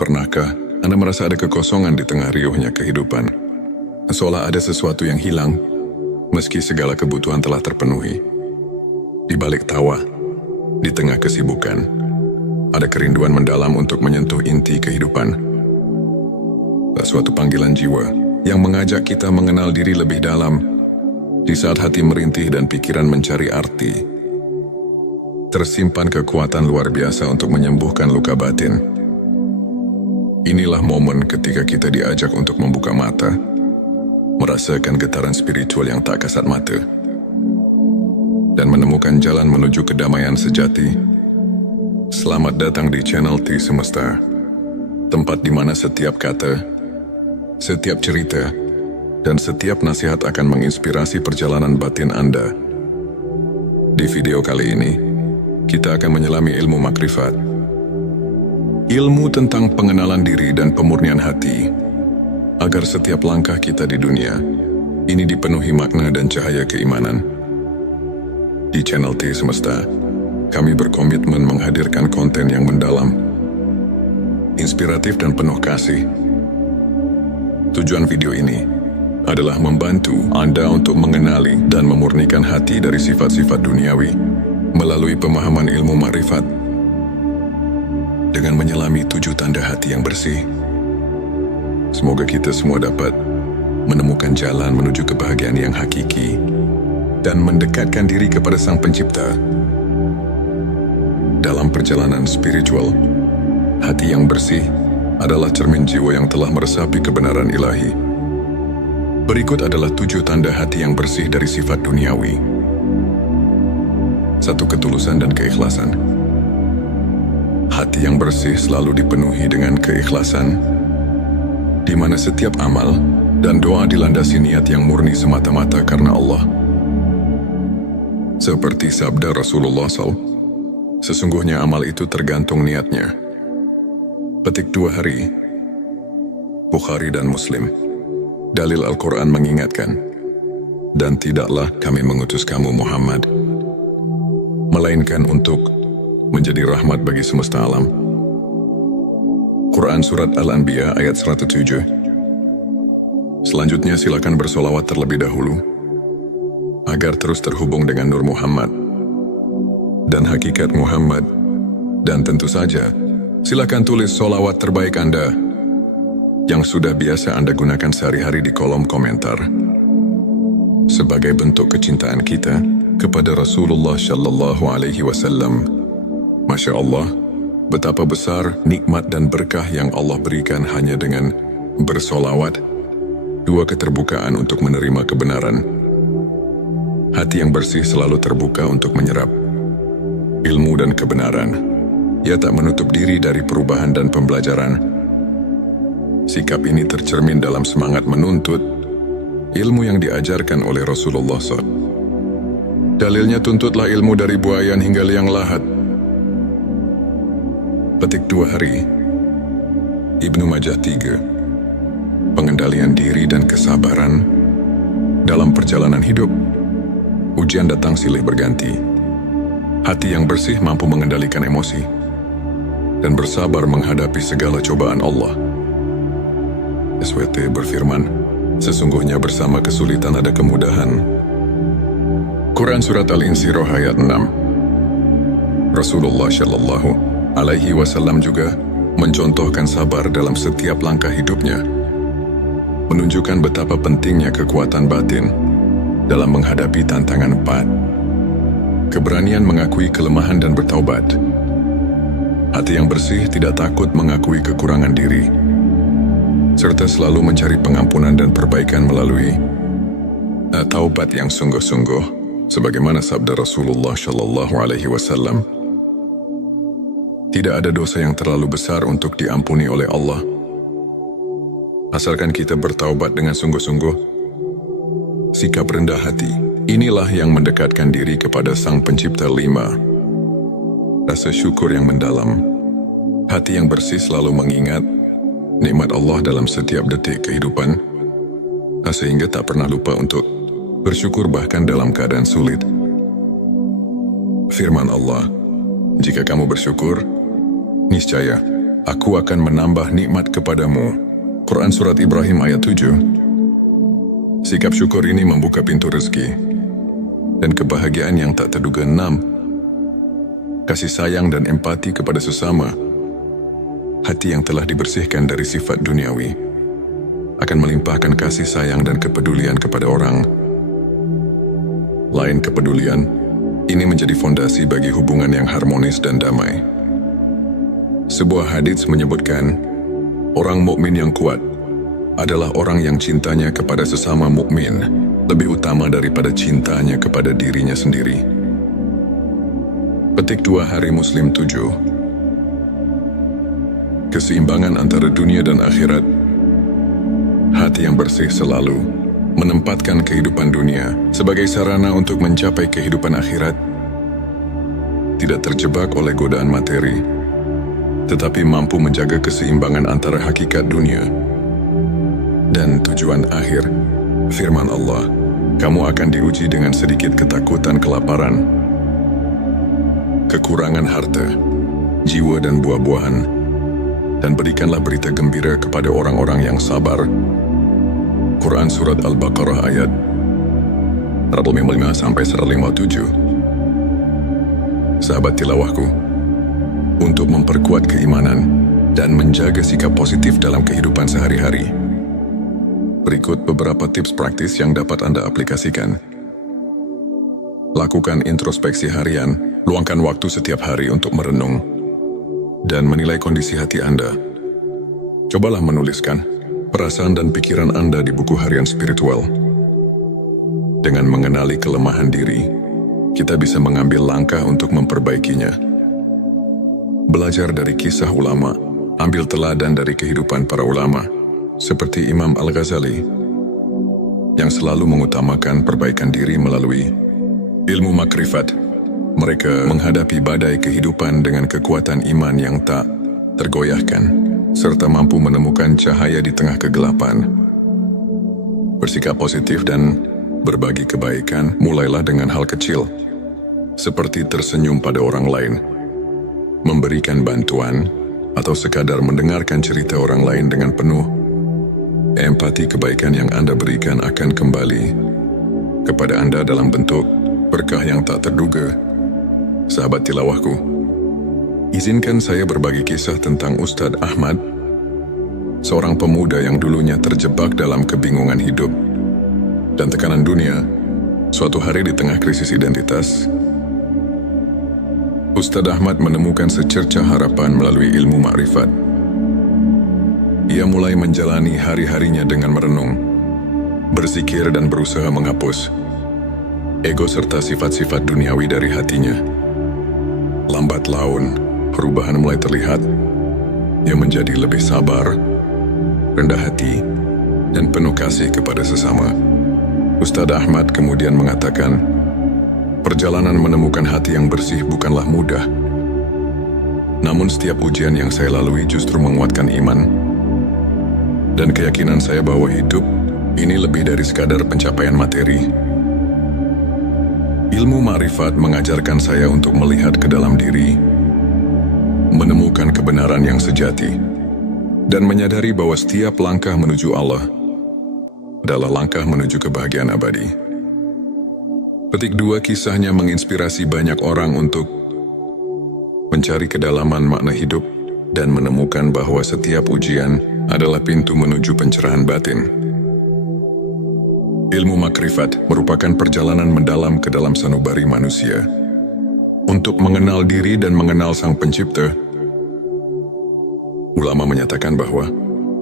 Pernahkah Anda merasa ada kekosongan di tengah riuhnya kehidupan? Seolah ada sesuatu yang hilang, meski segala kebutuhan telah terpenuhi. Di balik tawa, di tengah kesibukan, ada kerinduan mendalam untuk menyentuh inti kehidupan. Suatu panggilan jiwa yang mengajak kita mengenal diri lebih dalam. Di saat hati merintih dan pikiran mencari arti, tersimpan kekuatan luar biasa untuk menyembuhkan luka batin. Inilah momen ketika kita diajak untuk membuka mata, merasakan getaran spiritual yang tak kasat mata, dan menemukan jalan menuju kedamaian sejati. Selamat datang di Channel T Semesta, tempat di mana setiap kata, setiap cerita, dan setiap nasihat akan menginspirasi perjalanan batin Anda. Di video kali ini, kita akan menyelami ilmu makrifat. Ilmu tentang pengenalan diri dan pemurnian hati, agar setiap langkah kita di dunia ini dipenuhi makna dan cahaya keimanan. Di Channel T Semesta, kami berkomitmen menghadirkan konten yang mendalam, inspiratif dan penuh kasih. Tujuan video ini adalah membantu Anda untuk mengenali dan memurnikan hati dari sifat-sifat duniawi melalui pemahaman ilmu makrifat. Dengan menyelami 7 tanda hati yang bersih, semoga kita semua dapat menemukan jalan menuju kebahagiaan yang hakiki dan mendekatkan diri kepada Sang Pencipta. Dalam perjalanan spiritual, hati yang bersih adalah cermin jiwa yang telah meresapi kebenaran ilahi. Berikut adalah 7 tanda hati yang bersih dari sifat duniawi. 1. Ketulusan dan keikhlasan. Hati yang bersih selalu dipenuhi dengan keikhlasan, di mana setiap amal dan doa dilandasi niat yang murni semata-mata karena Allah. Seperti sabda Rasulullah SAW, sesungguhnya amal itu tergantung niatnya. Petik 2 hari, Bukhari dan Muslim. Dalil Al-Quran mengingatkan, dan tidaklah kami mengutus kamu Muhammad, melainkan untuk menjadi rahmat bagi semesta alam. Quran Surat Al-Anbiya ayat 107. Selanjutnya silakan bersolawat terlebih dahulu, agar terus terhubung dengan Nur Muhammad dan hakikat Muhammad. Dan tentu saja, silakan tulis solawat terbaik Anda yang sudah biasa Anda gunakan sehari-hari di kolom komentar, sebagai bentuk kecintaan kita kepada Rasulullah Shallallahu Alaihi Wasallam. Masya Allah, betapa besar nikmat dan berkah yang Allah berikan hanya dengan bersolawat. 2. Keterbukaan untuk menerima kebenaran. Hati yang bersih selalu terbuka untuk menyerap ilmu dan kebenaran. Ia tak menutup diri dari perubahan dan pembelajaran. Sikap ini tercermin dalam semangat menuntut ilmu yang diajarkan oleh Rasulullah SAW. Dalilnya, tuntutlah ilmu dari buayan hingga liang lahat. Petik 2 hari, Ibnu Majah 3. Pengendalian diri dan kesabaran dalam perjalanan hidup. Ujian datang silih berganti. Hati yang bersih mampu mengendalikan emosi dan bersabar menghadapi segala cobaan Allah. SWT berfirman, sesungguhnya bersama kesulitan ada kemudahan. Quran Surat Al-Insyirah ayat 6. Rasulullah Shallallahu Alaihi Wasallam juga mencontohkan sabar dalam setiap langkah hidupnya, menunjukkan betapa pentingnya kekuatan batin dalam menghadapi tantangan 4. Keberanian mengakui kelemahan dan bertaubat. Hati yang bersih tidak takut mengakui kekurangan diri, serta selalu mencari pengampunan dan perbaikan melalui taubat yang sungguh-sungguh, sebagaimana sabda Rasulullah Shallallahu Alaihi Wasallam. Tidak ada dosa yang terlalu besar untuk diampuni oleh Allah, asalkan kita bertaubat dengan sungguh-sungguh. Sikap rendah hati, inilah yang mendekatkan diri kepada Sang Pencipta. 5. Rasa syukur yang mendalam. Hati yang bersih selalu mengingat nikmat Allah dalam setiap detik kehidupan, sehingga tak pernah lupa untuk bersyukur bahkan dalam keadaan sulit. Firman Allah, jika kamu bersyukur, niscaya aku akan menambah nikmat kepadamu. Quran Surat Ibrahim ayat 7. Sikap syukur ini membuka pintu rezeki dan kebahagiaan yang tak terduga. 6. Kasih sayang dan empati kepada sesama. Hati yang telah dibersihkan dari sifat duniawi akan melimpahkan kasih sayang dan kepedulian kepada orang lain. Kepedulian ini menjadi fondasi bagi hubungan yang harmonis dan damai. Sebuah hadits menyebutkan, orang mukmin yang kuat adalah orang yang cintanya kepada sesama mukmin lebih utama daripada cintanya kepada dirinya sendiri. Petik 2 Hari Muslim 7. Keseimbangan antara dunia dan akhirat. Hati yang bersih selalu menempatkan kehidupan dunia sebagai sarana untuk mencapai kehidupan akhirat. Tidak terjebak oleh godaan materi, tetapi mampu menjaga keseimbangan antara hakikat dunia dan tujuan akhir. Firman Allah, kamu akan diuji dengan sedikit ketakutan, kelaparan, kekurangan harta, jiwa dan buah-buahan, dan berikanlah berita gembira kepada orang-orang yang sabar. Quran Surat Al-Baqarah ayat 155-157. Sahabat tilawahku, untuk memperkuat keimanan dan menjaga sikap positif dalam kehidupan sehari-hari, berikut beberapa tips praktis yang dapat Anda aplikasikan. Lakukan introspeksi harian, luangkan waktu setiap hari untuk merenung dan menilai kondisi hati Anda. Cobalah menuliskan perasaan dan pikiran Anda di buku harian spiritual. Dengan mengenali kelemahan diri, kita bisa mengambil langkah untuk memperbaikinya. Belajar dari kisah ulama, ambil teladan dari kehidupan para ulama, seperti Imam Al-Ghazali, yang selalu mengutamakan perbaikan diri melalui ilmu makrifat. Mereka menghadapi badai kehidupan dengan kekuatan iman yang tak tergoyahkan, serta mampu menemukan cahaya di tengah kegelapan. Bersikap positif dan berbagi kebaikan mulailah dengan hal kecil, seperti tersenyum pada orang lain, memberikan bantuan, atau sekadar mendengarkan cerita orang lain dengan penuh empati. Kebaikan yang Anda berikan akan kembali kepada Anda dalam bentuk berkah yang tak terduga. Sahabat tilawahku, izinkan saya berbagi kisah tentang Ustadz Ahmad, seorang pemuda yang dulunya terjebak dalam kebingungan hidup dan tekanan dunia. Suatu hari di tengah krisis identitas, Ustadz Ahmad menemukan secercah harapan melalui ilmu makrifat. Ia mulai menjalani hari-harinya dengan merenung, berzikir dan berusaha menghapus ego serta sifat-sifat duniawi dari hatinya. Lambat laun, perubahan mulai terlihat. Ia menjadi lebih sabar, rendah hati, dan penuh kasih kepada sesama. Ustadz Ahmad kemudian mengatakan, perjalanan menemukan hati yang bersih bukanlah mudah. Namun setiap ujian yang saya lalui justru menguatkan iman dan keyakinan saya bahwa hidup ini lebih dari sekadar pencapaian materi. Ilmu makrifat mengajarkan saya untuk melihat ke dalam diri, menemukan kebenaran yang sejati, dan menyadari bahwa setiap langkah menuju Allah adalah langkah menuju kebahagiaan abadi. Petik 2, kisahnya menginspirasi banyak orang untuk mencari kedalaman makna hidup dan menemukan bahwa setiap ujian adalah pintu menuju pencerahan batin. Ilmu makrifat merupakan perjalanan mendalam ke dalam sanubari manusia untuk mengenal diri dan mengenal Sang Pencipta. Ulama menyatakan bahwa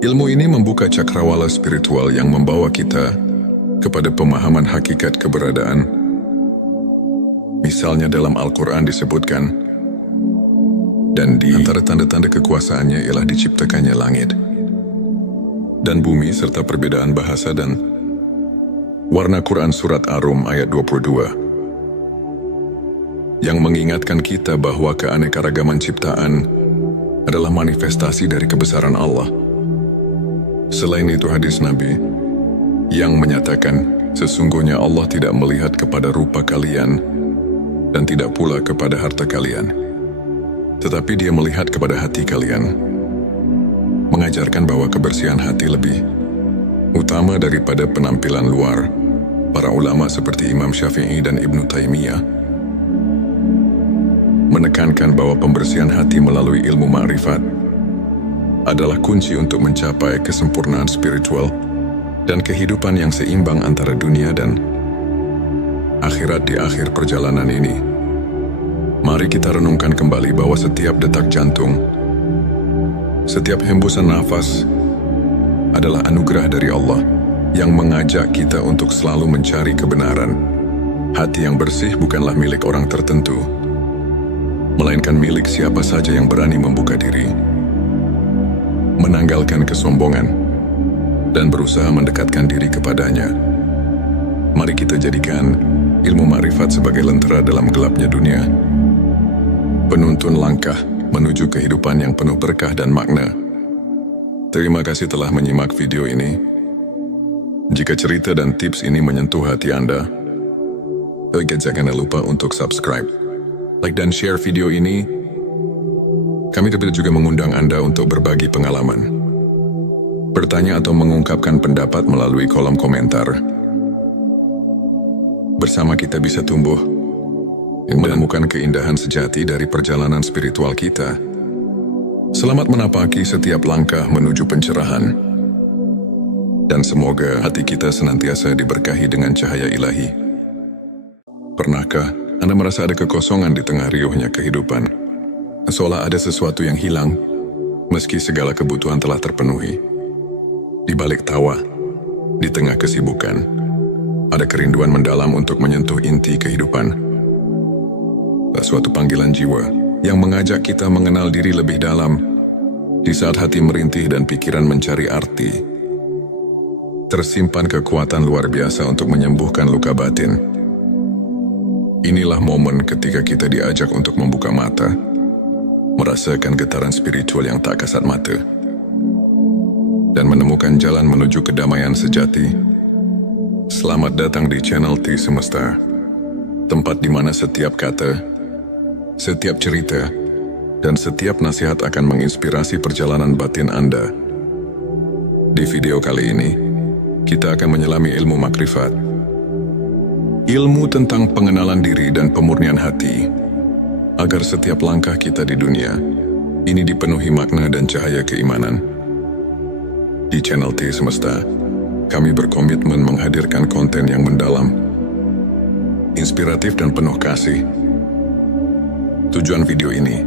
ilmu ini membuka cakrawala spiritual yang membawa kita kepada pemahaman hakikat keberadaan. Misalnya dalam Al-Quran disebutkan, dan di antara tanda-tanda kekuasaannya ialah diciptakannya langit dan bumi serta perbedaan bahasa dan warna. Quran Surat Ar-Rum ayat 22, yang mengingatkan kita bahwa keanekaragaman ciptaan adalah manifestasi dari kebesaran Allah. Selain itu hadis Nabi yang menyatakan, sesungguhnya Allah tidak melihat kepada rupa kalian dan tidak pula kepada harta kalian, tetapi Dia melihat kepada hati kalian. mengajarkan bahwa kebersihan hati lebih utama daripada penampilan luar. Para ulama seperti Imam Syafi'i dan Ibnu Taimiyah menekankan bahwa pembersihan hati melalui ilmu ma'rifat adalah kunci untuk mencapai kesempurnaan spiritual dan kehidupan yang seimbang antara dunia dan akhirat di akhir perjalanan ini. Mari kita renungkan kembali bahwa setiap detak jantung, setiap hembusan nafas adalah anugerah dari Allah yang mengajak kita untuk selalu mencari kebenaran. Hati yang bersih bukanlah milik orang tertentu, melainkan milik siapa saja yang berani membuka diri, menanggalkan kesombongan, dan berusaha mendekatkan diri kepadanya. Mari kita jadikan ilmu ma'rifat sebagai lentera dalam gelapnya dunia, penuntun langkah menuju kehidupan yang penuh berkah dan makna. Terima kasih telah menyimak video ini. Jika cerita dan tips ini menyentuh hati Anda, jangan lupa untuk subscribe, like dan share video ini. Kami juga mengundang Anda untuk berbagi pengalaman, bertanya atau mengungkapkan pendapat melalui kolom komentar. Bersama kita bisa tumbuh yang menemukan keindahan sejati dari perjalanan spiritual kita. Selamat menapaki setiap langkah menuju pencerahan. Dan semoga hati kita senantiasa diberkahi dengan cahaya ilahi. Pernahkah Anda merasa ada kekosongan di tengah riuhnya kehidupan? Seolah ada sesuatu yang hilang, meski segala kebutuhan telah terpenuhi. Di balik tawa, di tengah kesibukan, ada kerinduan mendalam untuk menyentuh inti kehidupan. Suatu panggilan jiwa yang mengajak kita mengenal diri lebih dalam. Di saat hati merintih dan pikiran mencari arti, tersimpan kekuatan luar biasa untuk menyembuhkan luka batin. Inilah momen ketika kita diajak untuk membuka mata, merasakan getaran spiritual yang tak kasat mata, dan menemukan jalan menuju kedamaian sejati. Selamat datang di channel T Semesta, tempat di mana setiap kata, setiap cerita, dan setiap nasihat akan menginspirasi perjalanan batin Anda. Di video kali ini, kita akan menyelami ilmu makrifat, ilmu tentang pengenalan diri dan pemurnian hati, agar setiap langkah kita di dunia ini dipenuhi makna dan cahaya keimanan. Di channel T Semesta, kami berkomitmen menghadirkan konten yang mendalam, inspiratif dan penuh kasih. Tujuan video ini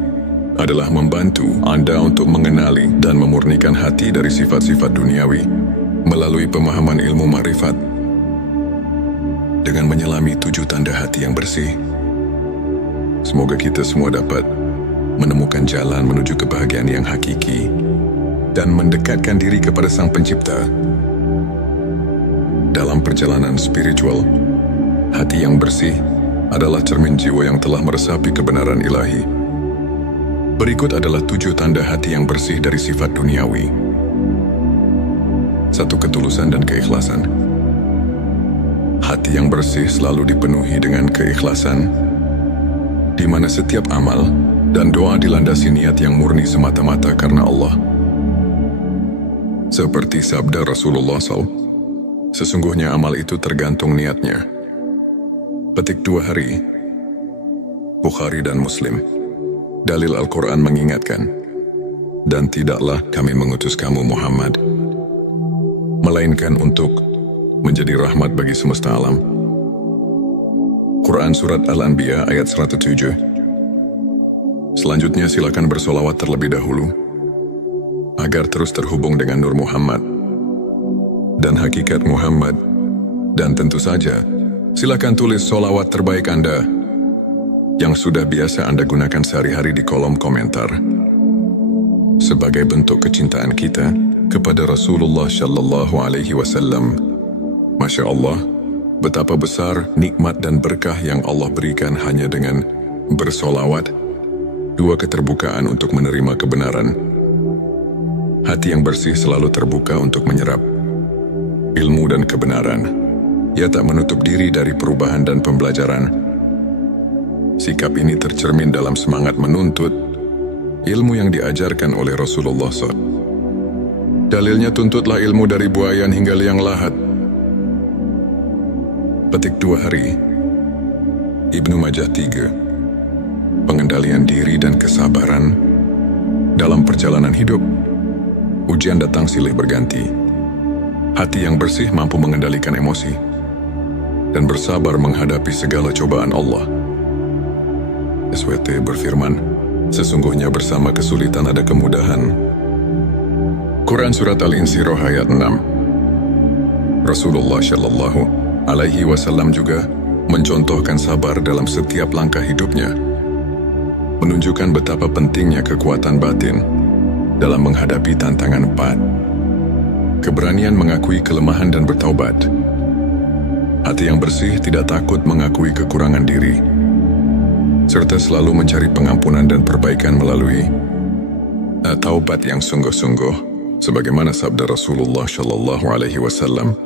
adalah membantu Anda untuk mengenali dan memurnikan hati dari sifat-sifat duniawi melalui pemahaman ilmu ma'rifat. Dengan menyelami 7 tanda hati yang bersih, semoga kita semua dapat menemukan jalan menuju kebahagiaan yang hakiki dan mendekatkan diri kepada Sang Pencipta. Dalam perjalanan spiritual, hati yang bersih adalah cermin jiwa yang telah meresapi kebenaran ilahi. Berikut adalah 7 tanda hati yang bersih dari sifat duniawi. 1. Ketulusan dan keikhlasan. Hati yang bersih selalu dipenuhi dengan keikhlasan, di mana setiap amal dan doa dilandasi niat yang murni semata-mata karena Allah. Seperti sabda Rasulullah SAW, sesungguhnya amal itu tergantung niatnya. Petik 2 hari, Bukhari dan Muslim. Dalil Al-Quran mengingatkan, dan tidaklah kami mengutus kamu Muhammad, melainkan untuk menjadi rahmat bagi semesta alam. Quran Surat Al-Anbiya ayat 107. Selanjutnya silakan bersolawat terlebih dahulu, agar terus terhubung dengan Nur Muhammad dan hakikat Muhammad. Dan tentu saja, silakan tulis solawat terbaik Anda yang sudah biasa Anda gunakan sehari-hari di kolom komentar, sebagai bentuk kecintaan kita kepada Rasulullah Shallallahu Alaihi Wasallam. Masya Allah, betapa besar nikmat dan berkah yang Allah berikan hanya dengan bersolawat. 2. Keterbukaan untuk menerima kebenaran. Hati yang bersih selalu terbuka untuk menyerap ilmu dan kebenaran. Ia tak menutup diri dari perubahan dan pembelajaran. Sikap ini tercermin dalam semangat menuntut ilmu yang diajarkan oleh Rasulullah SAW. Dalilnya tuntutlah ilmu dari buayan hingga liang lahat. Petik 2 hari. Ibnu Majah 3. Pengendalian diri dan kesabaran dalam perjalanan hidup. Ujian datang silih berganti. Hati yang bersih mampu mengendalikan emosi dan bersabar menghadapi segala cobaan Allah. SWT berfirman, sesungguhnya bersama kesulitan ada kemudahan. Quran Surat Al-Insyirah ayat 6. Rasulullah Shallallahu Alaihi Wasallam juga mencontohkan sabar dalam setiap langkah hidupnya, menunjukkan betapa pentingnya kekuatan batin dalam menghadapi tantangan 4. Keberanian mengakui kelemahan dan bertaubat. Hati yang bersih tidak takut mengakui kekurangan diri, serta selalu mencari pengampunan dan perbaikan melalui taubat yang sungguh-sungguh. Sebagaimana sabda Rasulullah Shallallahu Alaihi Wasallam,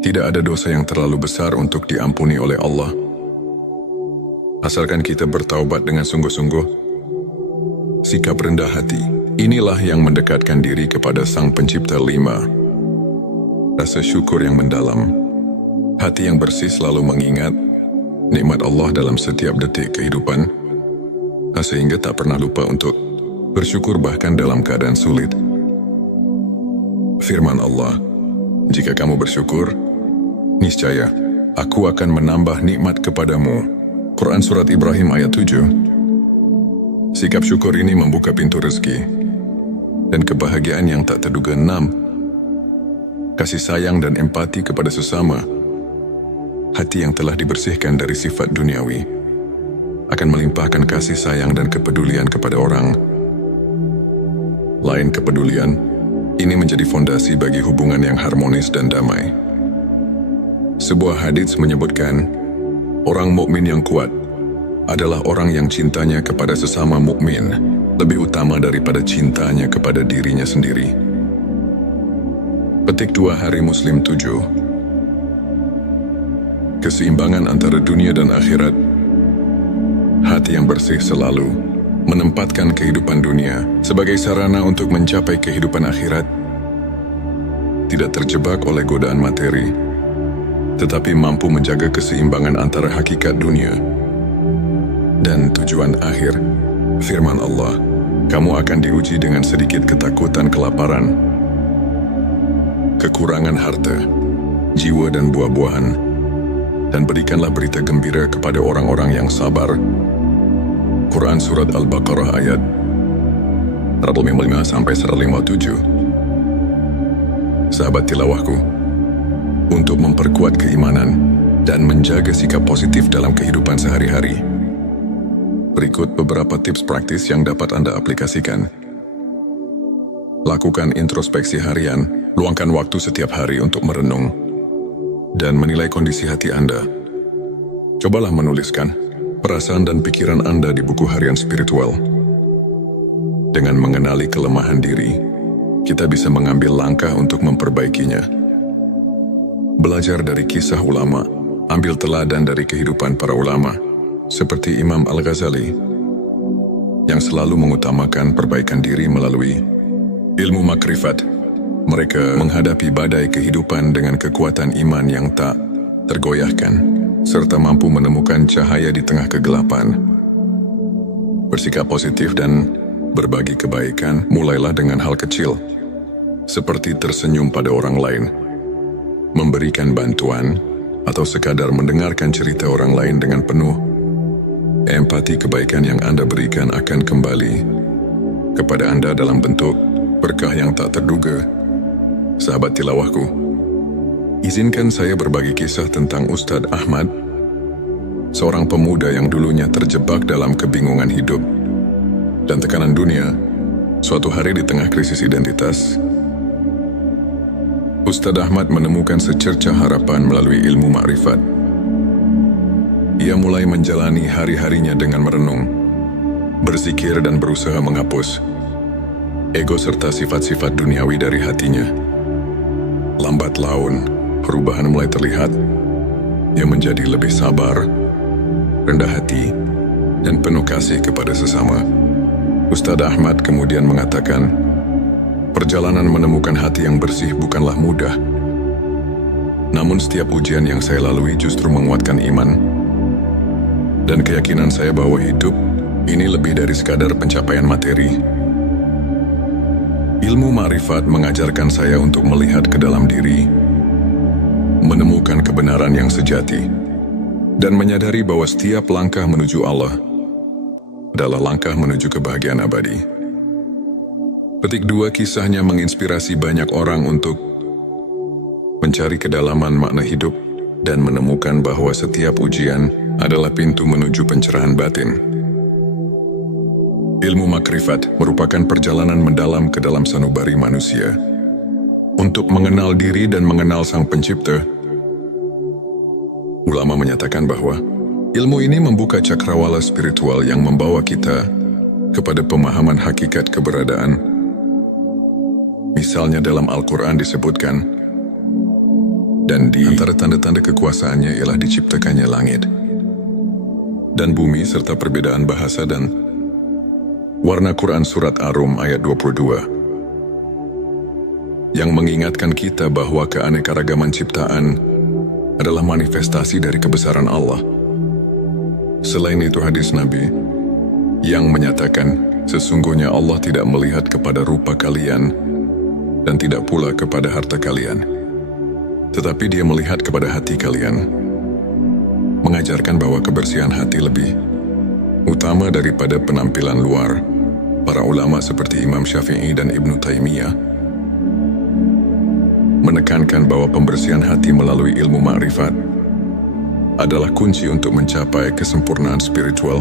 tidak ada dosa yang terlalu besar untuk diampuni oleh Allah, asalkan kita bertaubat dengan sungguh-sungguh. Sikap rendah hati, inilah yang mendekatkan diri kepada Sang Pencipta. 5. Rasa syukur yang mendalam. Hati yang bersih selalu mengingat nikmat Allah dalam setiap detik kehidupan, sehingga tak pernah lupa untuk bersyukur bahkan dalam keadaan sulit. Firman Allah, jika kamu bersyukur, niscaya aku akan menambah nikmat kepadamu. Quran Surat Ibrahim ayat 7. Sikap syukur ini membuka pintu rezeki dan kebahagiaan yang tak terduga. 6. Kasih sayang dan empati kepada sesama. Hati yang telah dibersihkan dari sifat duniawi akan melimpahkan kasih sayang dan kepedulian kepada orang lain. Kepedulian ini menjadi fondasi bagi hubungan yang harmonis dan damai. Sebuah hadits menyebutkan, orang mukmin yang kuat adalah orang yang cintanya kepada sesama mukmin lebih utama daripada cintanya kepada dirinya sendiri. Petik 2 hari Muslim 7. Keseimbangan antara dunia dan akhirat. Hati yang bersih selalu menempatkan kehidupan dunia sebagai sarana untuk mencapai kehidupan akhirat. Tidak terjebak oleh godaan materi, tetapi mampu menjaga keseimbangan antara hakikat dunia dan tujuan akhir. Firman Allah, kamu akan diuji dengan sedikit ketakutan, kelaparan, kekurangan harta, jiwa dan buah-buahan, dan berikanlah berita gembira kepada orang-orang yang sabar. Quran Surat Al-Baqarah ayat 155-157. Sahabat tilawahku, untuk memperkuat keimanan dan menjaga sikap positif dalam kehidupan sehari-hari, berikut beberapa tips praktis yang dapat Anda aplikasikan. Lakukan introspeksi harian, luangkan waktu setiap hari untuk merenung dan menilai kondisi hati Anda. Cobalah menuliskan perasaan dan pikiran Anda di buku harian spiritual. Dengan mengenali kelemahan diri, kita bisa mengambil langkah untuk memperbaikinya. Belajar dari kisah ulama, ambil teladan dari kehidupan para ulama, seperti Imam Al-Ghazali, yang selalu mengutamakan perbaikan diri melalui ilmu makrifat. Mereka menghadapi badai kehidupan dengan kekuatan iman yang tak tergoyahkan, serta mampu menemukan cahaya di tengah kegelapan. Bersikap positif dan berbagi kebaikan mulailah dengan hal kecil, seperti tersenyum pada orang lain, memberikan bantuan, atau sekadar mendengarkan cerita orang lain dengan penuh empati. Kebaikan yang Anda berikan akan kembali kepada Anda dalam bentuk berkah yang tak terduga. Sahabat tilawahku, izinkan saya berbagi kisah tentang Ustadz Ahmad, seorang pemuda yang dulunya terjebak dalam kebingungan hidup dan tekanan dunia. Suatu hari di tengah krisis identitas, Ustadz Ahmad menemukan secercah harapan melalui ilmu makrifat. Ia mulai menjalani hari-harinya dengan merenung, berzikir dan berusaha menghapus ego serta sifat-sifat duniawi dari hatinya. Lambat laun, perubahan mulai terlihat. Ia menjadi lebih sabar, rendah hati, dan penuh kasih kepada sesama. Ustadz Ahmad kemudian mengatakan, perjalanan menemukan hati yang bersih bukanlah mudah. Namun setiap ujian yang saya lalui justru menguatkan iman dan keyakinan saya bahwa hidup ini lebih dari sekadar pencapaian materi. Ilmu ma'rifat mengajarkan saya untuk melihat ke dalam diri, menemukan kebenaran yang sejati, dan menyadari bahwa setiap langkah menuju Allah adalah langkah menuju kebahagiaan abadi. Petik 2 kisahnya menginspirasi banyak orang untuk mencari kedalaman makna hidup dan menemukan bahwa setiap ujian adalah pintu menuju pencerahan batin. Ilmu makrifat merupakan perjalanan mendalam ke dalam sanubari manusia untuk mengenal diri dan mengenal Sang Pencipta. Ulama menyatakan bahwa ilmu ini membuka cakrawala spiritual yang membawa kita kepada pemahaman hakikat keberadaan. Misalnya dalam Al-Quran disebutkan, dan di antara tanda-tanda kekuasaannya ialah diciptakannya langit dan bumi serta perbedaan bahasa dan warna. Quran Surat Ar-Rum ayat 22 yang mengingatkan kita bahwa keanekaragaman ciptaan adalah manifestasi dari kebesaran Allah. Selain itu hadis Nabi yang menyatakan sesungguhnya Allah tidak melihat kepada rupa kalian dan tidak pula kepada harta kalian, tetapi Dia melihat kepada hati kalian, mengajarkan bahwa kebersihan hati lebih utama daripada penampilan luar. Para ulama seperti Imam Syafi'i dan Ibnu Taimiyah menekankan bahwa pembersihan hati melalui ilmu ma'rifat adalah kunci untuk mencapai kesempurnaan spiritual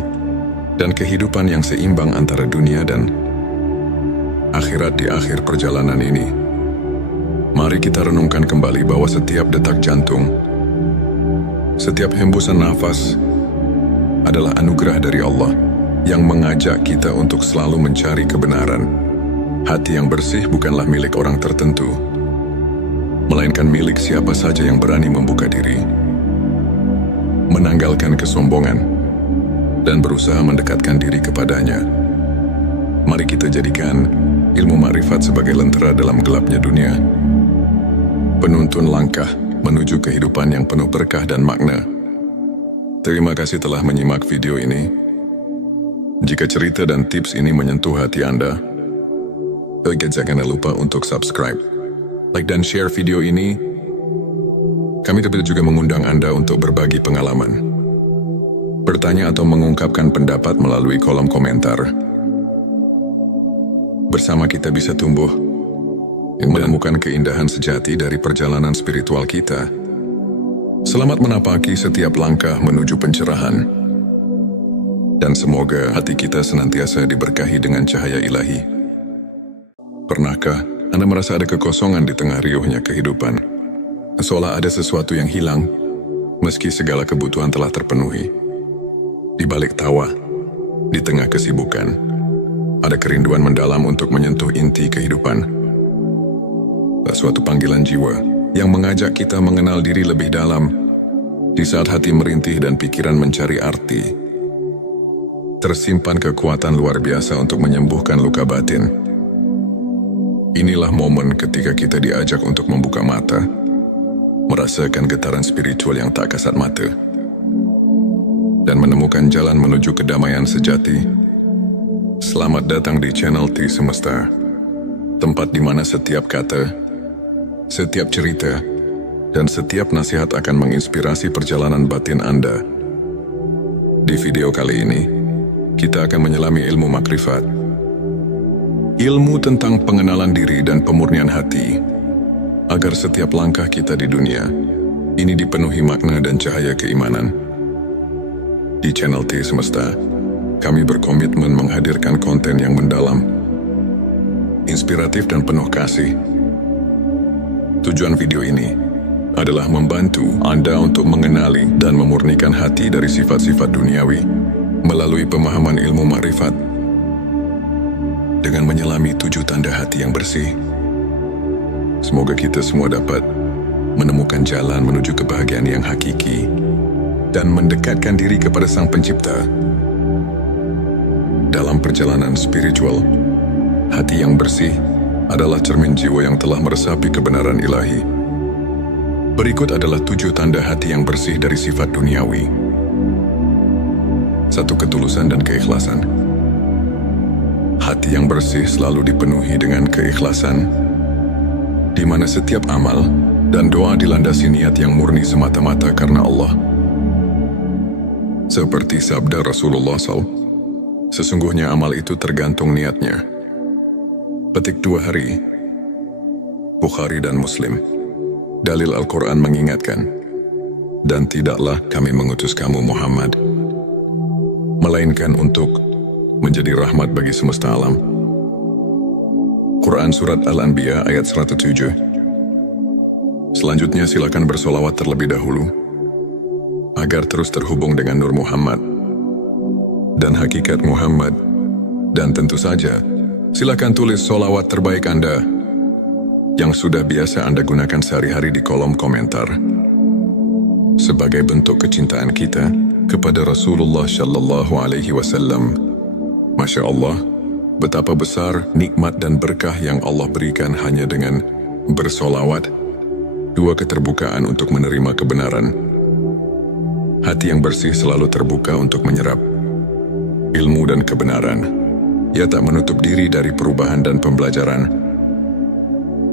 dan kehidupan yang seimbang antara dunia dan akhirat. Di akhir perjalanan ini, mari kita renungkan kembali bahwa setiap detak jantung, setiap hembusan nafas adalah anugerah dari Allah yang mengajak kita untuk selalu mencari kebenaran. Hati yang bersih bukanlah milik orang tertentu, melainkan milik siapa saja yang berani membuka diri, menanggalkan kesombongan, dan berusaha mendekatkan diri kepadanya. Mari kita jadikan ilmu makrifat sebagai lentera dalam gelapnya dunia, penuntun langkah menuju kehidupan yang penuh berkah dan makna. Terima kasih telah menyimak video ini. Jika cerita dan tips ini menyentuh hati Anda, jangan lupa untuk subscribe, like dan share video ini. Kami juga mengundang Anda untuk berbagi pengalaman, bertanya atau mengungkapkan pendapat melalui kolom komentar. Bersama kita bisa tumbuh dan menemukan keindahan sejati dari perjalanan spiritual kita. Selamat menapaki setiap langkah menuju pencerahan, dan semoga hati kita senantiasa diberkahi dengan cahaya ilahi. Pernahkah Anda merasa ada kekosongan di tengah riuhnya kehidupan? Seolah ada sesuatu yang hilang, meski segala kebutuhan telah terpenuhi. Di balik tawa, di tengah kesibukan, ada kerinduan mendalam untuk menyentuh inti kehidupan. Suatu panggilan jiwa yang mengajak kita mengenal diri lebih dalam. Di saat hati merintih dan pikiran mencari arti, tersimpan kekuatan luar biasa untuk menyembuhkan luka batin. Inilah momen ketika kita diajak untuk membuka mata, merasakan getaran spiritual yang tak kasat mata, dan menemukan jalan menuju kedamaian sejati. Selamat datang di channel T Semesta, tempat di mana setiap kata, setiap cerita, dan setiap nasihat akan menginspirasi perjalanan batin Anda. Di video kali ini, kita akan menyelami ilmu makrifat, ilmu tentang pengenalan diri dan pemurnian hati, agar setiap langkah kita di dunia ini dipenuhi makna dan cahaya keimanan. Di channel T Semesta, kami berkomitmen menghadirkan konten yang mendalam, inspiratif dan penuh kasih. Tujuan video ini adalah membantu Anda untuk mengenali dan memurnikan hati dari sifat-sifat duniawi melalui pemahaman ilmu makrifat. Dengan menyelami 7 tanda hati yang bersih, semoga kita semua dapat menemukan jalan menuju kebahagiaan yang hakiki dan mendekatkan diri kepada Sang Pencipta. Dalam perjalanan spiritual, hati yang bersih adalah cermin jiwa yang telah meresapi kebenaran ilahi. Berikut adalah 7 tanda hati yang bersih dari sifat duniawi. 1. Ketulusan dan keikhlasan. Hati yang bersih selalu dipenuhi dengan keikhlasan, di mana setiap amal dan doa dilandasi niat yang murni semata-mata karena Allah. Seperti sabda Rasulullah SAW, sesungguhnya amal itu tergantung niatnya. Petik 2 hari. Bukhari dan Muslim. Dalil Al-Quran mengingatkan, dan tidaklah kami mengutus kamu Muhammad, melainkan untuk menjadi rahmat bagi semesta alam. Quran Surat Al-Anbiya ayat 107. Selanjutnya silakan bersolawat terlebih dahulu, agar terus terhubung dengan Nur Muhammad dan hakikat Muhammad. Dan tentu saja, silakan tulis solawat terbaik Anda yang sudah biasa Anda gunakan sehari-hari di kolom komentar, sebagai bentuk kecintaan kita kepada Rasulullah Shallallahu Alaihi Wasallam. Masya Allah, betapa besar nikmat dan berkah yang Allah berikan hanya dengan bersolawat. 2. Keterbukaan untuk menerima kebenaran. Hati yang bersih selalu terbuka untuk menyerap ilmu dan kebenaran. Ia tak menutup diri dari perubahan dan pembelajaran.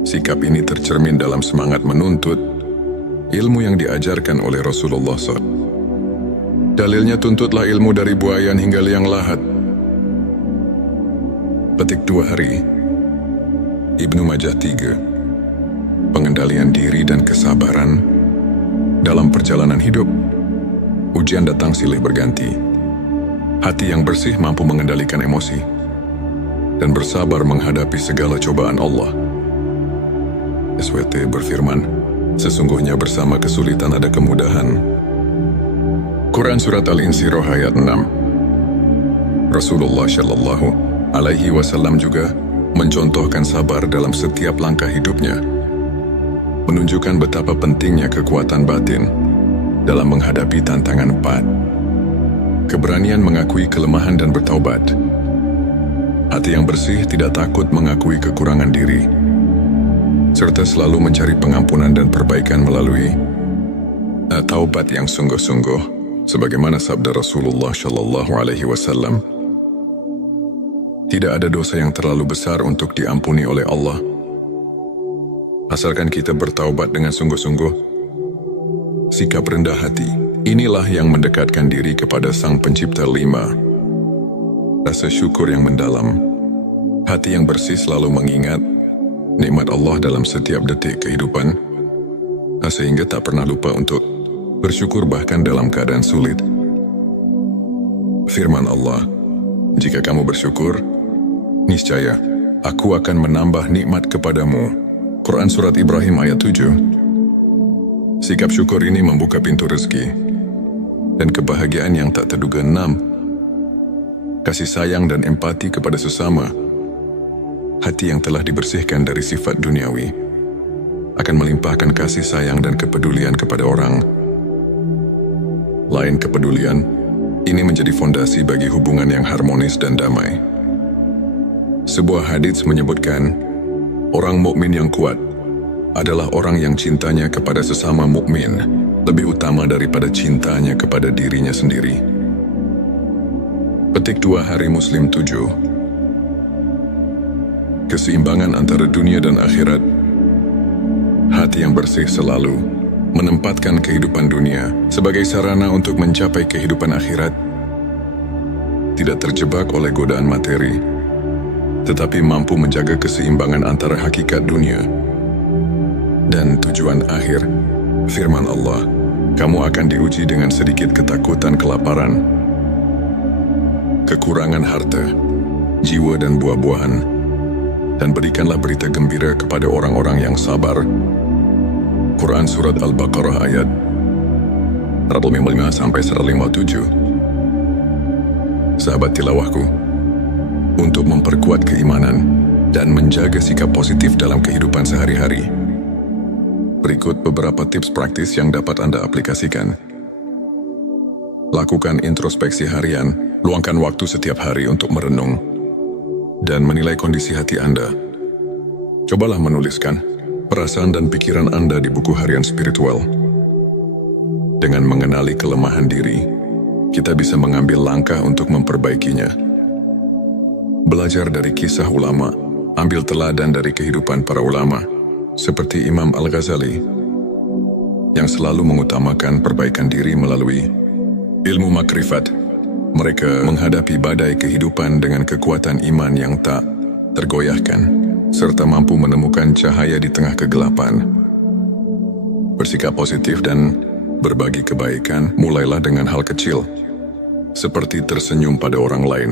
Sikap ini tercermin dalam semangat menuntut ilmu yang diajarkan oleh Rasulullah SAW. Dalilnya, tuntutlah ilmu dari buayan hingga liang lahat. Petik 2 hari. Ibnu Majah 3. Pengendalian diri dan kesabaran dalam perjalanan hidup. Ujian datang silih berganti. Hati yang bersih mampu mengendalikan emosi dan bersabar menghadapi segala cobaan Allah. SWT berfirman, sesungguhnya bersama kesulitan ada kemudahan. Quran Surat Al-Insyirah ayat 6. Rasulullah Shallallahu Alaihi Wasallam juga mencontohkan sabar dalam setiap langkah hidupnya, menunjukkan betapa pentingnya kekuatan batin dalam menghadapi tantangan 4. Keberanian mengakui kelemahan dan bertaubat. Hati yang bersih tidak takut mengakui kekurangan diri, serta selalu mencari pengampunan dan perbaikan melalui taubat yang sungguh-sungguh, sebagaimana sabda Rasulullah Shallallahu Alaihi Wasallam. Tidak ada dosa yang terlalu besar untuk diampuni oleh Allah, asalkan kita bertaubat dengan sungguh-sungguh. Sikap rendah hati, inilah yang mendekatkan diri kepada Sang Pencipta. 5. Rasa syukur yang mendalam. Hati yang bersih selalu mengingat nikmat Allah dalam setiap detik kehidupan, sehingga tak pernah lupa untuk bersyukur bahkan dalam keadaan sulit. Firman Allah, jika kamu bersyukur, niscaya aku akan menambah nikmat kepadamu. Quran Surat Ibrahim ayat 7. Sikap syukur ini membuka pintu rezeki dan kebahagiaan yang tak terduga. 6. Kasih sayang dan empati kepada sesama. Hati yang telah dibersihkan dari sifat duniawi akan melimpahkan kasih sayang dan kepedulian kepada orang lain. Kepedulian ini menjadi fondasi bagi hubungan yang harmonis dan damai. Sebuah hadits menyebutkan, orang mukmin yang kuat adalah orang yang cintanya kepada sesama mukmin lebih utama daripada cintanya kepada dirinya sendiri. Petik 2 hari Muslim 7. Keseimbangan antara dunia dan akhirat. Hati yang bersih selalu menempatkan kehidupan dunia sebagai sarana untuk mencapai kehidupan akhirat. Tidak terjebak oleh godaan materi, tetapi mampu menjaga keseimbangan antara hakikat dunia dan tujuan akhir. Firman Allah, kamu akan diuji dengan sedikit ketakutan, kelaparan, kekurangan harta, jiwa dan buah-buahan, dan berikanlah berita gembira kepada orang-orang yang sabar. Quran Surat Al-Baqarah ayat 155-157. Sahabat tilawahku, untuk memperkuat keimanan dan menjaga sikap positif dalam kehidupan sehari-hari, berikut beberapa tips praktis yang dapat Anda aplikasikan. Lakukan introspeksi harian, luangkan waktu setiap hari untuk merenung dan menilai kondisi hati Anda. Cobalah menuliskan perasaan dan pikiran Anda di buku harian spiritual. Dengan mengenali kelemahan diri, kita bisa mengambil langkah untuk memperbaikinya. Belajar dari kisah ulama, ambil teladan dari kehidupan para ulama, seperti Imam Al-Ghazali, yang selalu mengutamakan perbaikan diri melalui ilmu makrifat. Mereka menghadapi badai kehidupan dengan kekuatan iman yang tak tergoyahkan, serta mampu menemukan cahaya di tengah kegelapan. Bersikap positif dan berbagi kebaikan mulailah dengan hal kecil, seperti tersenyum pada orang lain,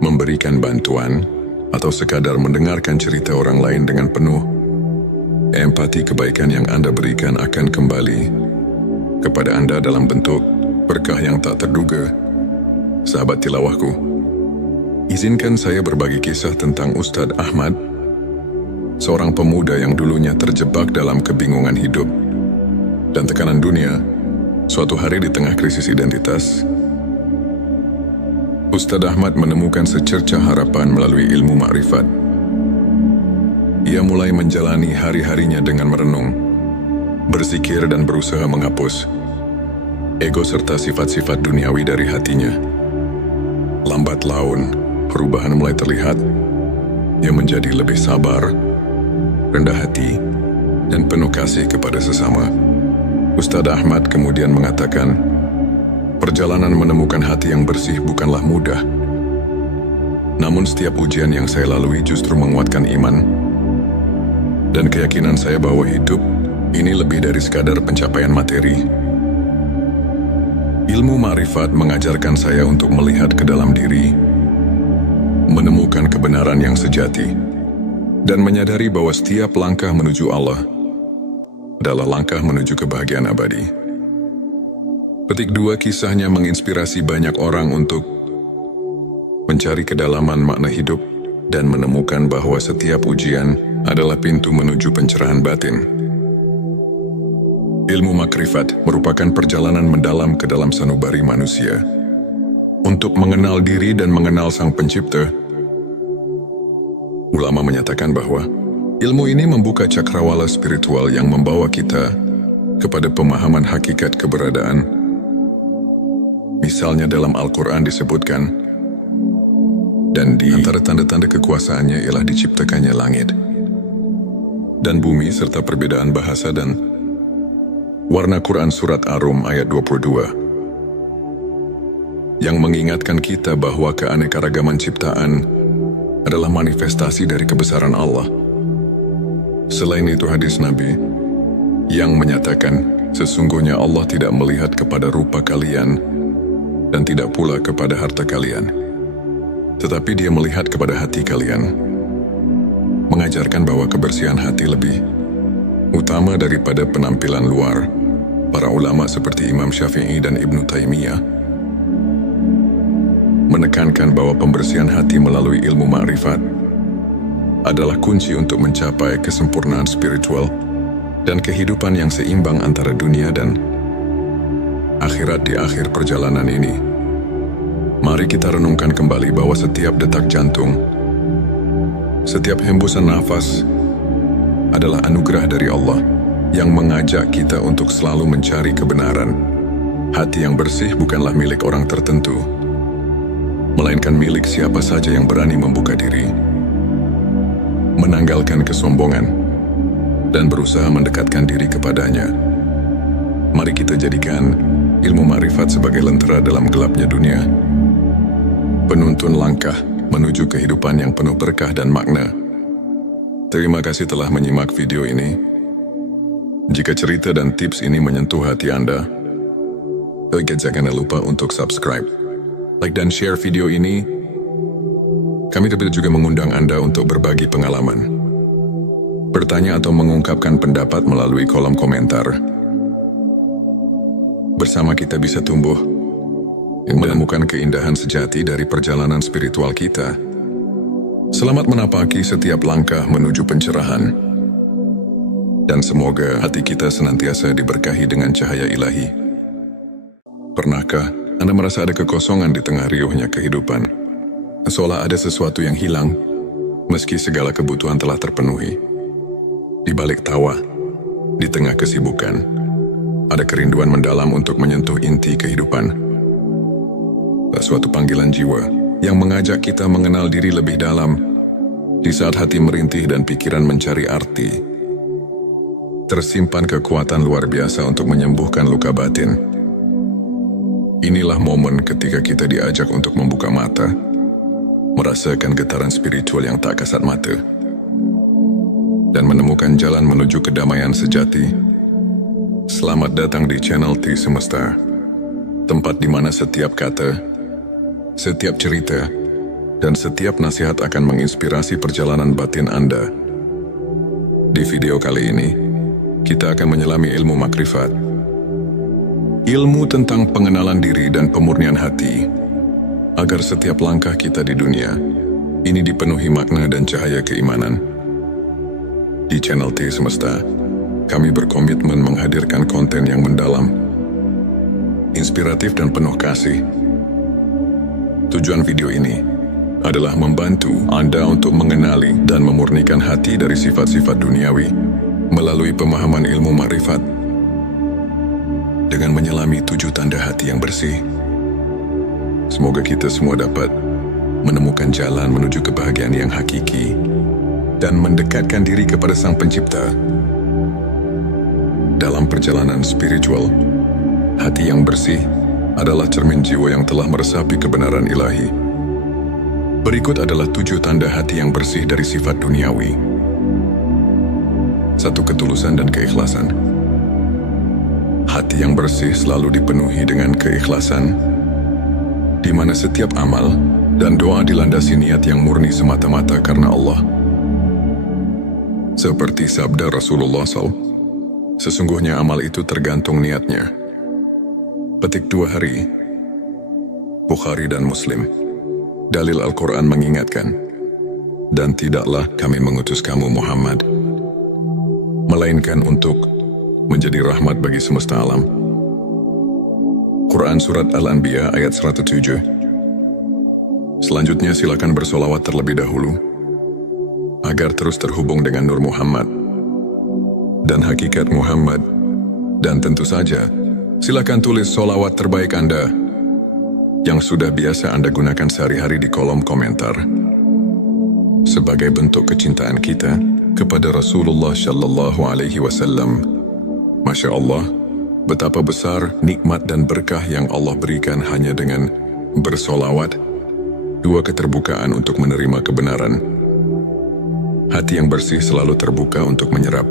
memberikan bantuan, atau sekadar mendengarkan cerita orang lain dengan penuh empati. Kebaikan yang Anda berikan akan kembali kepada Anda dalam bentuk berkah yang tak terduga. Sahabat tilawahku, izinkan saya berbagi kisah tentang Ustadz Ahmad, seorang pemuda yang dulunya terjebak dalam kebingungan hidup dan tekanan dunia. Suatu hari di tengah krisis identitas, Ustadz Ahmad menemukan secercah harapan melalui ilmu makrifat. Ia mulai menjalani hari-harinya dengan merenung, berzikir dan berusaha menghapus ego serta sifat-sifat duniawi dari hatinya. Lambat laun, perubahan mulai terlihat. Ia menjadi lebih sabar, rendah hati, dan penuh kasih kepada sesama. Ustadz Ahmad kemudian mengatakan, perjalanan menemukan hati yang bersih bukanlah mudah. Namun setiap ujian yang saya lalui justru menguatkan iman dan keyakinan saya bahwa hidup ini lebih dari sekadar pencapaian materi. Ilmu makrifat mengajarkan saya untuk melihat ke dalam diri, menemukan kebenaran yang sejati, dan menyadari bahwa setiap langkah menuju Allah adalah langkah menuju kebahagiaan abadi. Petik 2, kisahnya menginspirasi banyak orang untuk mencari kedalaman makna hidup dan menemukan bahwa setiap ujian adalah pintu menuju pencerahan batin. Ilmu makrifat merupakan perjalanan mendalam ke dalam sanubari manusia untuk mengenal diri dan mengenal Sang Pencipta. Ulama menyatakan bahwa ilmu ini membuka cakrawala spiritual yang membawa kita kepada pemahaman hakikat keberadaan. Misalnya dalam Al-Quran disebutkan, dan di antara tanda-tanda kekuasaannya ialah diciptakannya langit dan bumi serta perbedaan bahasa dan warna. Quran Surat Ar-Rum ayat 22 yang mengingatkan kita bahwa keanekaragaman ciptaan adalah manifestasi dari kebesaran Allah. Selain itu hadis Nabi yang menyatakan, sesungguhnya Allah tidak melihat kepada rupa kalian dan tidak pula kepada harta kalian, tetapi Dia melihat kepada hati kalian, mengajarkan bahwa kebersihan hati lebih utama daripada penampilan luar. Para ulama seperti Imam Syafi'i dan Ibnu Taimiyah menekankan bahwa pembersihan hati melalui ilmu makrifat adalah kunci untuk mencapai kesempurnaan spiritual dan kehidupan yang seimbang antara dunia dan akhirat. Di akhir perjalanan ini, mari kita renungkan kembali bahwa setiap detak jantung, setiap hembusan nafas adalah anugerah dari Allah yang mengajak kita untuk selalu mencari kebenaran. Hati yang bersih bukanlah milik orang tertentu, melainkan milik siapa saja yang berani membuka diri, menanggalkan kesombongan, dan berusaha mendekatkan diri kepadanya. Mari kita jadikan ilmu makrifat sebagai lentera dalam gelapnya dunia, penuntun langkah menuju kehidupan yang penuh berkah dan makna. Terima kasih telah menyimak video ini. Jika cerita dan tips ini menyentuh hati Anda, jangan lupa untuk subscribe, like dan share video ini. Kami juga mengundang Anda untuk berbagi pengalaman, bertanya atau mengungkapkan pendapat melalui kolom komentar. Bersama kita bisa tumbuh yang menemukan keindahan sejati dari perjalanan spiritual kita. Selamat menapaki setiap langkah menuju pencerahan. Dan semoga hati kita senantiasa diberkahi dengan cahaya ilahi. Pernahkah Anda merasa ada kekosongan di tengah riuhnya kehidupan? Seolah ada sesuatu yang hilang, Meski segala kebutuhan telah terpenuhi, di balik tawa, di tengah kesibukan, ada kerinduan mendalam untuk menyentuh inti kehidupan. Suatu panggilan jiwa yang mengajak kita mengenal diri lebih dalam di saat hati merintih dan pikiran mencari arti. Tersimpan kekuatan luar biasa untuk menyembuhkan luka batin. Inilah momen ketika kita diajak untuk membuka mata, merasakan getaran spiritual yang tak kasat mata, dan menemukan jalan menuju kedamaian sejati. Selamat datang di channel T Semesta, tempat di mana setiap kata, setiap cerita, dan setiap nasihat akan menginspirasi perjalanan batin Anda. Di video kali ini, kita akan menyelami ilmu makrifat. Ilmu tentang pengenalan diri dan pemurnian hati, agar setiap langkah kita di dunia ini dipenuhi makna dan cahaya keimanan. Di channel T Semesta, kami berkomitmen menghadirkan konten yang mendalam, inspiratif dan penuh kasih. Tujuan video ini adalah membantu Anda untuk mengenali dan memurnikan hati dari sifat-sifat duniawi melalui pemahaman ilmu makrifat. Dengan menyelami 7 tanda hati yang bersih, semoga kita semua dapat menemukan jalan menuju kebahagiaan yang hakiki dan mendekatkan diri kepada Sang Pencipta. Dalam perjalanan spiritual, hati yang bersih adalah cermin jiwa yang telah meresapi kebenaran ilahi. Berikut adalah 7 tanda hati yang bersih dari sifat duniawi. 1. Ketulusan dan keikhlasan. Hati yang bersih selalu dipenuhi dengan keikhlasan, di mana setiap amal dan doa dilandasi niat yang murni semata-mata karena Allah. Seperti sabda Rasulullah SAW, sesungguhnya amal itu tergantung niatnya. Petik 2 hari, Bukhari dan Muslim. Dalil Al-Quran mengingatkan, dan tidaklah kami mengutus kamu Muhammad, melainkan untuk menjadi rahmat bagi semesta alam. Quran Surat Al-Anbiya ayat 107. Selanjutnya silakan bersolawat terlebih dahulu, agar terus terhubung dengan Nur Muhammad dan hakikat Muhammad, dan tentu saja silakan tulis solawat terbaik Anda yang sudah biasa Anda gunakan sehari-hari di kolom komentar sebagai bentuk kecintaan kita kepada Rasulullah Shallallahu Alaihi Wasallam. Masya Allah, betapa besar nikmat dan berkah yang Allah berikan hanya dengan bersolawat. 2. Keterbukaan untuk menerima kebenaran. Hati yang bersih selalu terbuka untuk menyerap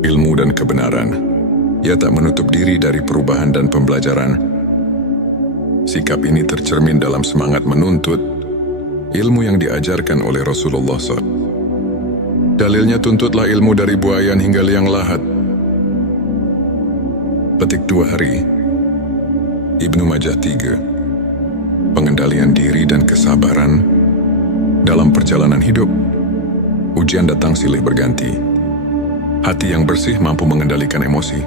ilmu dan kebenaran. Ia tak menutup diri dari perubahan dan pembelajaran. Sikap ini tercermin dalam semangat menuntut ilmu yang diajarkan oleh Rasulullah SAW. Dalilnya, tuntutlah ilmu dari buayan hingga liang lahat. Petik 2 hari, Ibnu Majah 3. Pengendalian diri dan kesabaran dalam perjalanan hidup. Ujian datang silih berganti. Hati yang bersih mampu mengendalikan emosi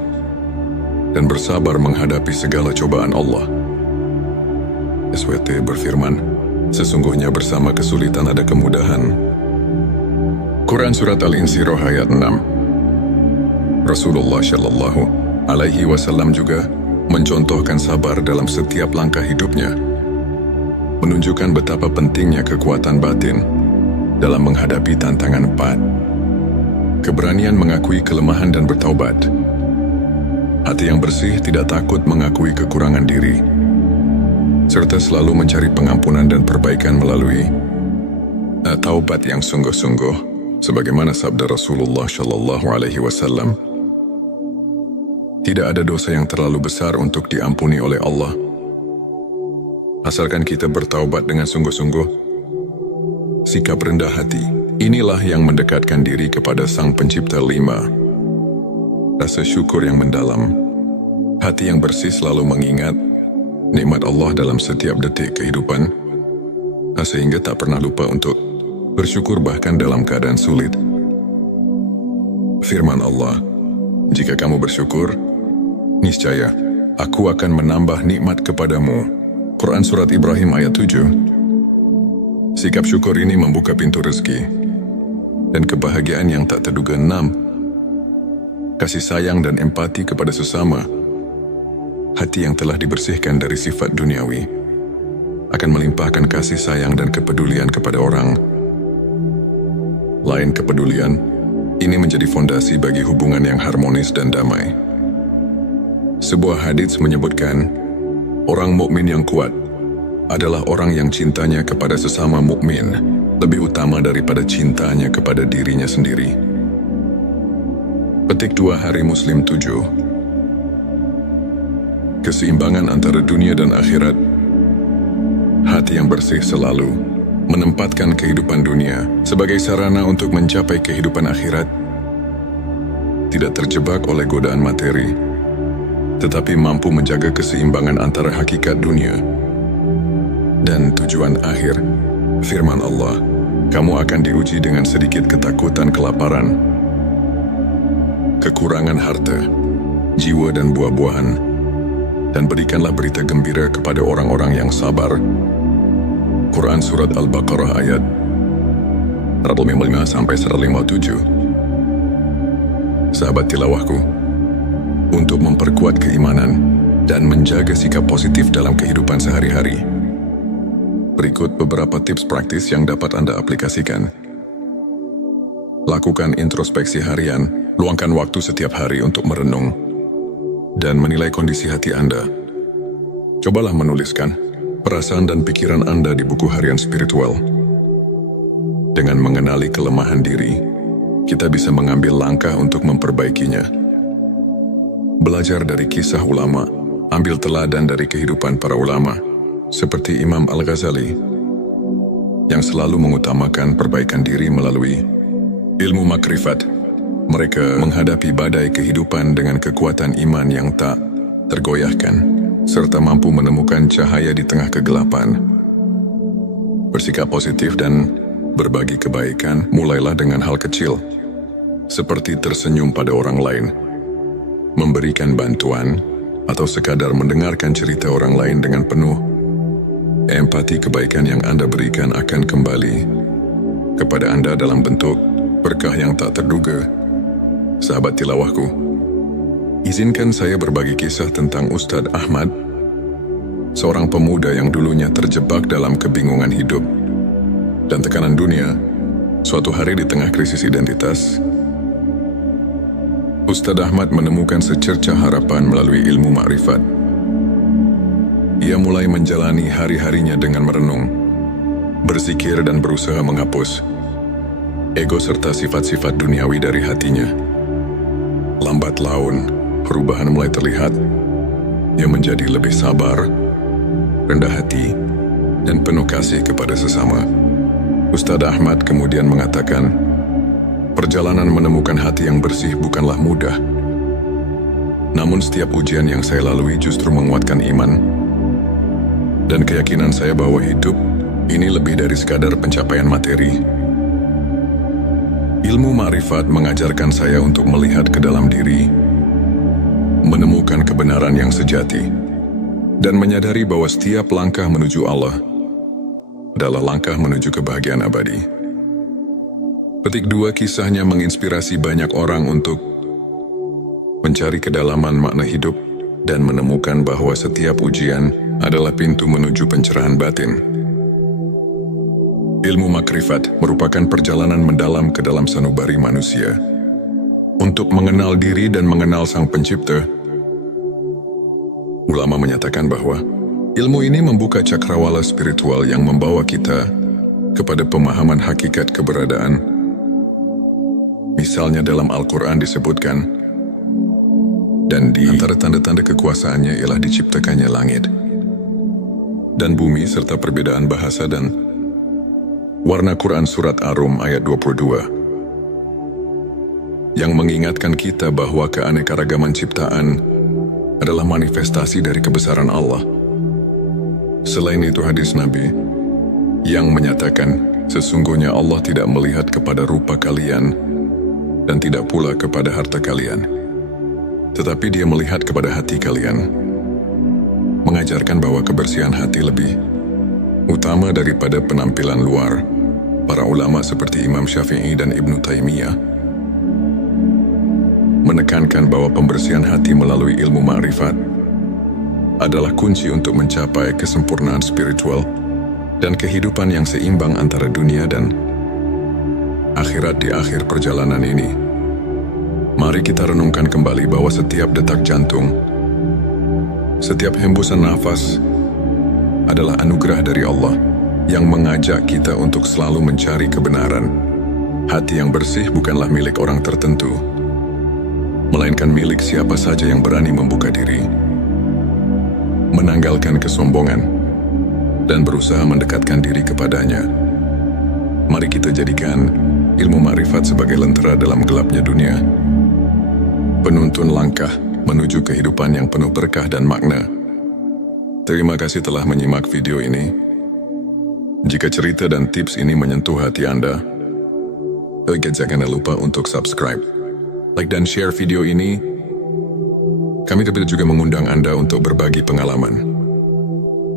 dan bersabar menghadapi segala cobaan Allah. SWT berfirman, sesungguhnya bersama kesulitan ada kemudahan. Quran Surat Al-Insyirah ayat 6. Rasulullah Shallallahu Alaihi Wasallam juga mencontohkan sabar dalam setiap langkah hidupnya, menunjukkan betapa pentingnya kekuatan batin dalam menghadapi tantangan 4. Keberanian mengakui kelemahan dan bertaubat. Hati yang bersih tidak takut mengakui kekurangan diri, serta selalu mencari pengampunan dan perbaikan melalui taubat yang sungguh-sungguh, sebagaimana sabda Rasulullah Shallallahu Alaihi Wasallam. Tidak ada dosa yang terlalu besar untuk diampuni oleh Allah, asalkan kita bertaubat dengan sungguh-sungguh. Sikap rendah hati, inilah yang mendekatkan diri kepada Sang Pencipta. 5. Rasa syukur yang mendalam. Hati yang bersih selalu mengingat nikmat Allah dalam setiap detik kehidupan, sehingga tak pernah lupa untuk bersyukur bahkan dalam keadaan sulit. Firman Allah, jika kamu bersyukur, niscaya aku akan menambah nikmat kepadamu. Quran Surat Ibrahim ayat 7. Sikap syukur ini membuka pintu rezeki dan kebahagiaan yang tak terduga. 6. Kasih sayang dan empati kepada sesama. Hati yang telah dibersihkan dari sifat duniawi akan melimpahkan kasih sayang dan kepedulian kepada orang lain. Kepedulian ini menjadi fondasi bagi hubungan yang harmonis dan damai. Sebuah hadits menyebutkan, orang mukmin yang kuat adalah orang yang cintanya kepada sesama mukmin lebih utama daripada cintanya kepada dirinya sendiri. Petik 2 Hari Muslim 7. Keseimbangan antara dunia dan akhirat. Hati yang bersih selalu menempatkan kehidupan dunia sebagai sarana untuk mencapai kehidupan akhirat. Tidak terjebak oleh godaan materi, tetapi mampu menjaga keseimbangan antara hakikat dunia dan tujuan akhir. Firman Allah, kamu akan diuji dengan sedikit ketakutan, kelaparan, kekurangan harta, jiwa dan buah-buahan, dan berikanlah berita gembira kepada orang-orang yang sabar. Quran Surat Al-Baqarah ayat 155-157. Sahabat tilawahku, untuk memperkuat keimanan dan menjaga sikap positif dalam kehidupan sehari-hari, berikut beberapa tips praktis yang dapat Anda aplikasikan. Lakukan introspeksi harian. Luangkan waktu setiap hari untuk merenung dan menilai kondisi hati Anda. Cobalah menuliskan perasaan dan pikiran Anda di buku harian spiritual. Dengan mengenali kelemahan diri, kita bisa mengambil langkah untuk memperbaikinya. Belajar dari kisah ulama. Ambil teladan dari kehidupan para ulama, seperti Imam Al-Ghazali, yang selalu mengutamakan perbaikan diri melalui ilmu makrifat. Mereka menghadapi badai kehidupan dengan kekuatan iman yang tak tergoyahkan, serta mampu menemukan cahaya di tengah kegelapan. Bersikap positif dan berbagi kebaikan mulailah dengan hal kecil, seperti tersenyum pada orang lain, memberikan bantuan, atau sekadar mendengarkan cerita orang lain dengan penuh empati. Kebaikan yang Anda berikan akan kembali kepada Anda dalam bentuk berkah yang tak terduga. Sahabat tilawahku, izinkan saya berbagi kisah tentang Ustadz Ahmad, seorang pemuda yang dulunya terjebak dalam kebingungan hidup dan tekanan dunia. Suatu hari di tengah krisis identitas, Ustadz Ahmad menemukan secercah harapan melalui ilmu makrifat. Ia mulai menjalani hari-harinya dengan merenung, berzikir dan berusaha menghapus ego serta sifat-sifat duniawi dari hatinya. Lambat laun, perubahan mulai terlihat. Ia menjadi lebih sabar, rendah hati, dan penuh kasih kepada sesama. Ustadz Ahmad kemudian mengatakan, perjalanan menemukan hati yang bersih bukanlah mudah. Namun setiap ujian yang saya lalui justru menguatkan iman dan keyakinan saya bahwa hidup ini lebih dari sekadar pencapaian materi. Ilmu makrifat mengajarkan saya untuk melihat ke dalam diri, menemukan kebenaran yang sejati, dan menyadari bahwa setiap langkah menuju Allah adalah langkah menuju kebahagiaan abadi. Petik 2. Kisahnya menginspirasi banyak orang untuk mencari kedalaman makna hidup dan menemukan bahwa setiap ujian adalah pintu menuju pencerahan batin. Ilmu makrifat merupakan perjalanan mendalam ke dalam sanubari manusia untuk mengenal diri dan mengenal Sang Pencipta. Ulama menyatakan bahwa ilmu ini membuka cakrawala spiritual yang membawa kita kepada pemahaman hakikat keberadaan. Misalnya dalam Al-Quran disebutkan, dan di antara tanda-tanda kekuasaannya ialah diciptakannya langit dan bumi serta perbedaan bahasa dan warna. Quran Surat Ar-Rum ayat 22, yang mengingatkan kita bahwa keanekaragaman ciptaan adalah manifestasi dari kebesaran Allah. Selain itu hadis Nabi yang menyatakan, sesungguhnya Allah tidak melihat kepada rupa kalian dan tidak pula kepada harta kalian, tetapi Dia melihat kepada hati kalian, mengajarkan bahwa kebersihan hati lebih Utama daripada penampilan luar, para ulama seperti Imam Syafi'i dan Ibnu Taimiyah menekankan bahwa pembersihan hati melalui ilmu ma'rifat adalah kunci untuk mencapai kesempurnaan spiritual dan kehidupan yang seimbang antara dunia dan akhirat di akhir perjalanan ini. Mari kita renungkan kembali bahwa setiap detak jantung, setiap hembusan nafas adalah anugerah dari Allah yang mengajak kita untuk selalu mencari kebenaran. Hati yang bersih bukanlah milik orang tertentu, melainkan milik siapa saja yang berani membuka diri, menanggalkan kesombongan, dan berusaha mendekatkan diri kepadanya. Mari kita jadikan ilmu ma'rifat sebagai lentera dalam gelapnya dunia, penuntun langkah menuju kehidupan yang penuh berkah dan makna. Terima kasih telah menyimak video ini. Jika cerita dan tips ini menyentuh hati Anda, jangan lupa untuk subscribe, like dan share video ini. Kami juga mengundang Anda untuk berbagi pengalaman,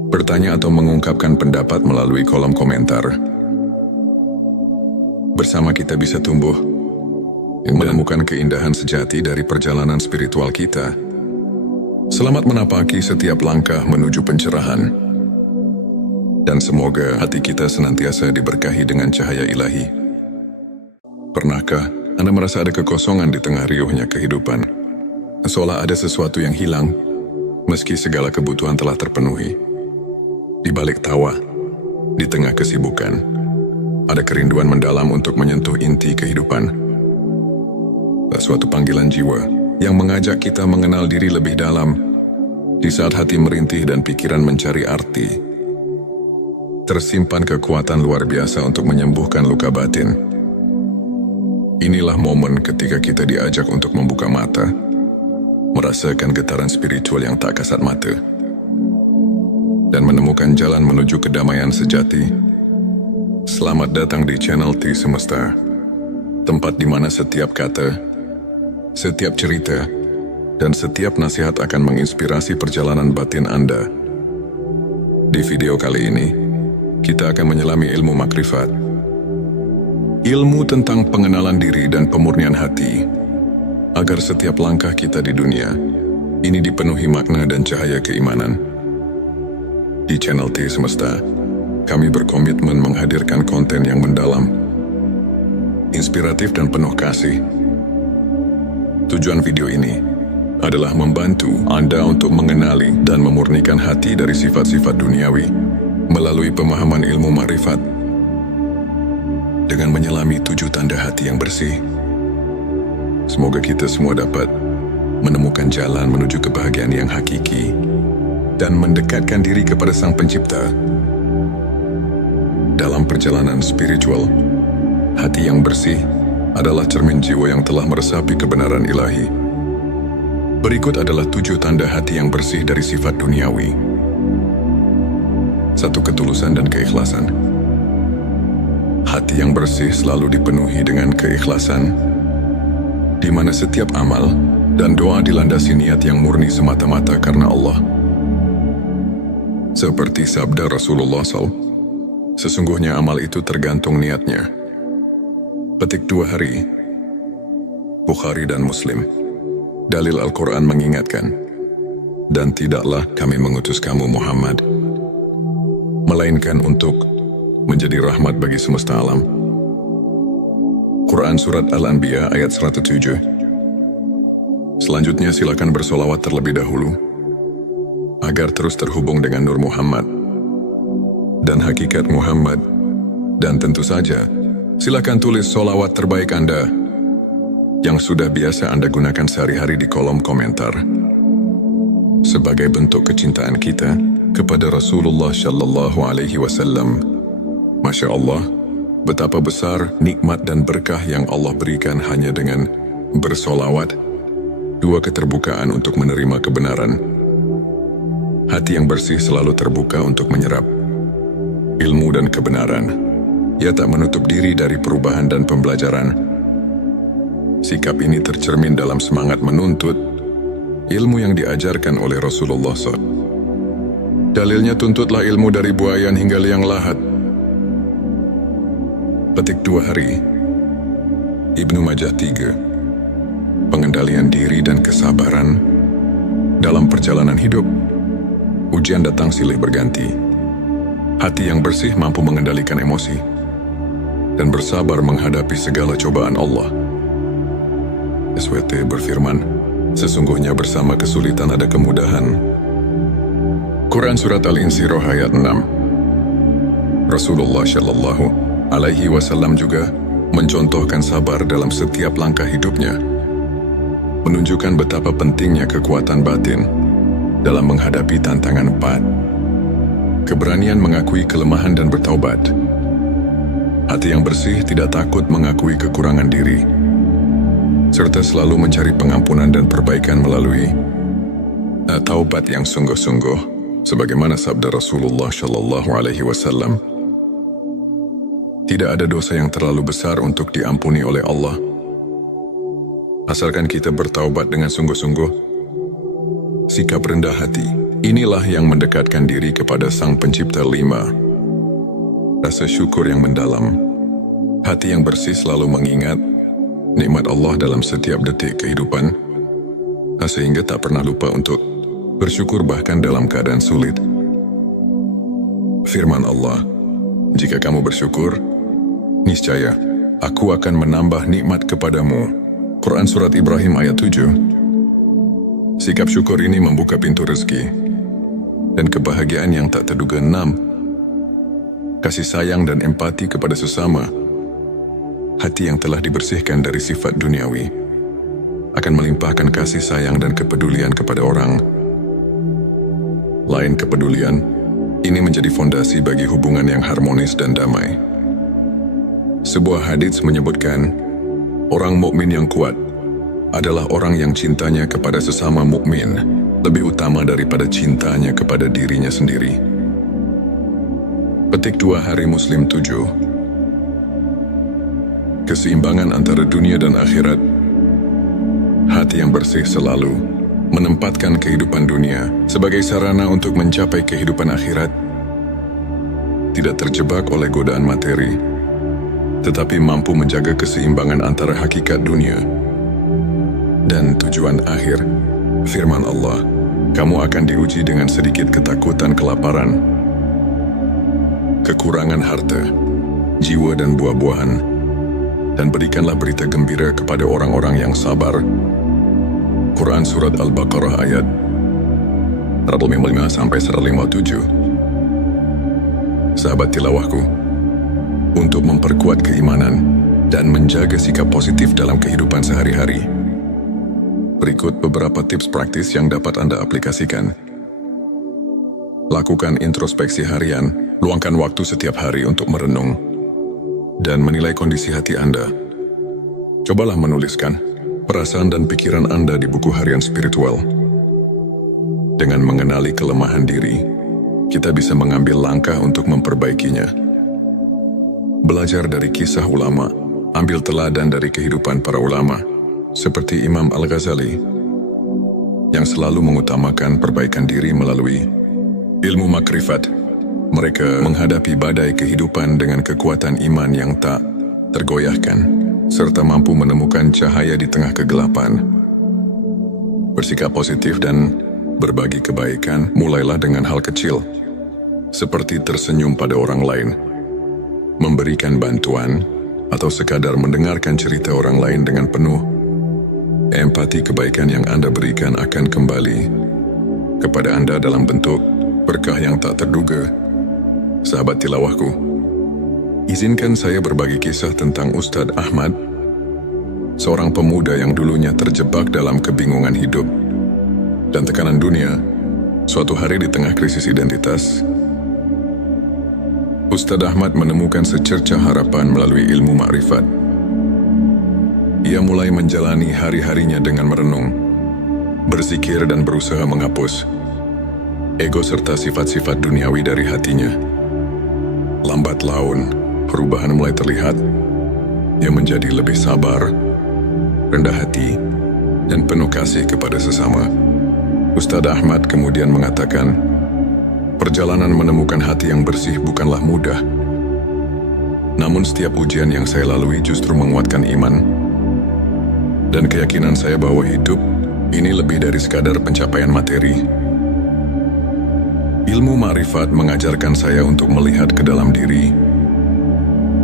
bertanya atau mengungkapkan pendapat melalui kolom komentar. Bersama kita bisa tumbuh menemukan keindahan sejati dari perjalanan spiritual kita. Selamat menapaki setiap langkah menuju pencerahan. Dan semoga hati kita senantiasa diberkahi dengan cahaya ilahi. Pernahkah Anda merasa ada kekosongan di tengah riuhnya kehidupan? Seolah ada sesuatu yang hilang, meski segala kebutuhan telah terpenuhi. Di balik tawa, di tengah kesibukan, ada kerinduan mendalam untuk menyentuh inti kehidupan. Suatu panggilan jiwa yang mengajak kita mengenal diri lebih dalam. Di saat hati merintih dan pikiran mencari arti, tersimpan kekuatan luar biasa untuk menyembuhkan luka batin. Inilah momen ketika kita diajak untuk membuka mata, merasakan getaran spiritual yang tak kasat mata, dan menemukan jalan menuju kedamaian sejati. Selamat datang di channel T Semesta, tempat di mana setiap kata, setiap cerita, dan setiap nasihat akan menginspirasi perjalanan batin Anda. Di video kali ini, kita akan menyelami ilmu makrifat. Ilmu tentang pengenalan diri dan pemurnian hati, agar setiap langkah kita di dunia ini dipenuhi makna dan cahaya keimanan. Di channel T Semesta, kami berkomitmen menghadirkan konten yang mendalam, inspiratif dan penuh kasih. Tujuan video ini adalah membantu Anda untuk mengenali dan memurnikan hati dari sifat-sifat duniawi melalui pemahaman ilmu ma'rifat. Dengan menyelami 7 tanda hati yang bersih, semoga kita semua dapat menemukan jalan menuju kebahagiaan yang hakiki dan mendekatkan diri kepada Sang Pencipta. Dalam perjalanan spiritual, hati yang bersih adalah cermin jiwa yang telah meresapi kebenaran ilahi. Berikut adalah 7 tanda hati yang bersih dari sifat duniawi. 1. Ketulusan dan keikhlasan. Hati yang bersih selalu dipenuhi dengan keikhlasan, di mana setiap amal dan doa dilandasi niat yang murni semata-mata karena Allah. Seperti sabda Rasulullah SAW, sesungguhnya amal itu tergantung niatnya. Petik 2 hari, Bukhari dan Muslim. Dalil Al-Quran mengingatkan, dan tidaklah kami mengutus kamu Muhammad, melainkan untuk menjadi rahmat bagi semesta alam. Quran Surat Al-Anbiya ayat 107. Selanjutnya silakan bersolawat terlebih dahulu, agar terus terhubung dengan Nur Muhammad dan hakikat Muhammad. Dan tentu saja, silakan tulis solawat terbaik Anda yang sudah biasa Anda gunakan sehari-hari di kolom komentar, sebagai bentuk kecintaan kita kepada Rasulullah Shallallahu Alaihi Wasallam. Masya Allah, betapa besar nikmat dan berkah yang Allah berikan hanya dengan bersolawat. 2. Keterbukaan untuk menerima kebenaran. Hati yang bersih selalu terbuka untuk menyerap ilmu dan kebenaran. Ia tak menutup diri dari perubahan dan pembelajaran. Sikap ini tercermin dalam semangat menuntut ilmu yang diajarkan oleh Rasulullah SAW. Dalilnya tuntutlah ilmu dari buayan hingga liang lahat. Petik 2 hari. Ibnu Majah 3. Pengendalian diri dan kesabaran dalam perjalanan hidup. Ujian datang silih berganti. Hati yang bersih mampu mengendalikan emosi dan bersabar menghadapi segala cobaan Allah. SWT berfirman, sesungguhnya bersama kesulitan ada kemudahan. Quran Surat Al-Insyirah ayat 6. Rasulullah Shallallahu Alaihi Wasallam juga mencontohkan sabar dalam setiap langkah hidupnya, menunjukkan betapa pentingnya kekuatan batin dalam menghadapi tantangan empat. Keberanian mengakui kelemahan dan bertaubat. Hati yang bersih tidak takut mengakui kekurangan diri, serta selalu mencari pengampunan dan perbaikan melalui taubat yang sungguh-sungguh. Sebagaimana sabda Rasulullah Shallallahu Alaihi Wasallam, tidak ada dosa yang terlalu besar untuk diampuni oleh Allah, asalkan kita bertaubat dengan sungguh-sungguh. Sikap rendah hati, inilah yang mendekatkan diri kepada Sang Pencipta. 5. Rasa syukur yang mendalam. Hati yang bersih selalu mengingat nikmat Allah dalam setiap detik kehidupan, sehingga tak pernah lupa untuk bersyukur bahkan dalam keadaan sulit. Firman Allah, jika kamu bersyukur, niscaya aku akan menambah nikmat kepadamu. Quran Surat Ibrahim ayat 7. Sikap syukur ini membuka pintu rezeki dan kebahagiaan yang tak terduga. 6. Kasih sayang dan empati kepada sesama. Hati yang telah dibersihkan dari sifat duniawi akan melimpahkan kasih sayang dan kepedulian kepada orang lain. Kepedulian ini menjadi fondasi bagi hubungan yang harmonis dan damai. Sebuah hadits menyebutkan, orang mukmin yang kuat adalah orang yang cintanya kepada sesama mukmin lebih utama daripada cintanya kepada dirinya sendiri. Petik 2 hari Muslim 7. Keseimbangan antara dunia dan akhirat. Hati yang bersih selalu menempatkan kehidupan dunia sebagai sarana untuk mencapai kehidupan akhirat. Tidak terjebak oleh godaan materi, tetapi mampu menjaga keseimbangan antara hakikat dunia dan tujuan akhir. Firman Allah, kamu akan diuji dengan sedikit ketakutan, kelaparan, kekurangan harta, jiwa dan buah-buahan, dan berikanlah berita gembira kepada orang-orang yang sabar. Quran Surat Al-Baqarah ayat 155-157. Sahabat tilawahku, untuk memperkuat keimanan dan menjaga sikap positif dalam kehidupan sehari-hari, berikut beberapa tips praktis yang dapat Anda aplikasikan. Lakukan introspeksi harian, luangkan waktu setiap hari untuk merenung dan menilai kondisi hati Anda. Cobalah menuliskan perasaan dan pikiran Anda di buku harian spiritual. Dengan mengenali kelemahan diri, kita bisa mengambil langkah untuk memperbaikinya. Belajar dari kisah ulama, ambil teladan dari kehidupan para ulama, seperti Imam Al-Ghazali, yang selalu mengutamakan perbaikan diri melalui ilmu makrifat. Mereka menghadapi badai kehidupan dengan kekuatan iman yang tak tergoyahkan, serta mampu menemukan cahaya di tengah kegelapan. Bersikap positif dan berbagi kebaikan mulailah dengan hal kecil, seperti tersenyum pada orang lain, memberikan bantuan, atau sekadar mendengarkan cerita orang lain dengan penuh empati. Kebaikan yang Anda berikan akan kembali kepada Anda dalam bentuk berkah yang tak terduga. Sahabat tilawahku, izinkan saya berbagi kisah tentang Ustadz Ahmad, seorang pemuda yang dulunya terjebak dalam kebingungan hidup dan tekanan dunia. Suatu hari di tengah krisis identitas, Ustadz Ahmad menemukan secercah harapan melalui ilmu makrifat. Ia mulai menjalani hari-harinya dengan merenung, berzikir dan berusaha menghapus ego serta sifat-sifat duniawi dari hatinya. Lambat laun, perubahan mulai terlihat. Ia menjadi lebih sabar, rendah hati, dan penuh kasih kepada sesama. Ustadz Ahmad kemudian mengatakan, Perjalanan menemukan hati yang bersih bukanlah mudah. Namun setiap ujian yang saya lalui justru menguatkan iman dan keyakinan saya bahwa hidup ini lebih dari sekadar pencapaian materi. Ilmu ma'rifat mengajarkan saya untuk melihat ke dalam diri,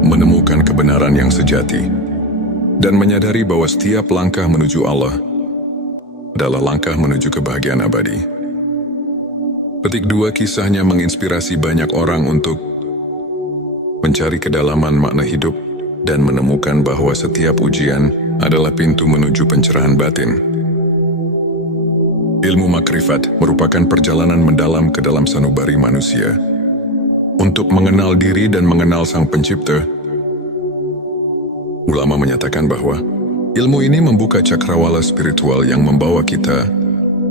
menemukan kebenaran yang sejati, dan menyadari bahwa setiap langkah menuju Allah adalah langkah menuju kebahagiaan abadi. Petik 2 kisahnya menginspirasi banyak orang untuk mencari kedalaman makna hidup dan menemukan bahwa setiap ujian adalah pintu menuju pencerahan batin. Ilmu makrifat merupakan perjalanan mendalam ke dalam sanubari manusia untuk mengenal diri dan mengenal Sang Pencipta. Ulama menyatakan bahwa ilmu ini membuka cakrawala spiritual yang membawa kita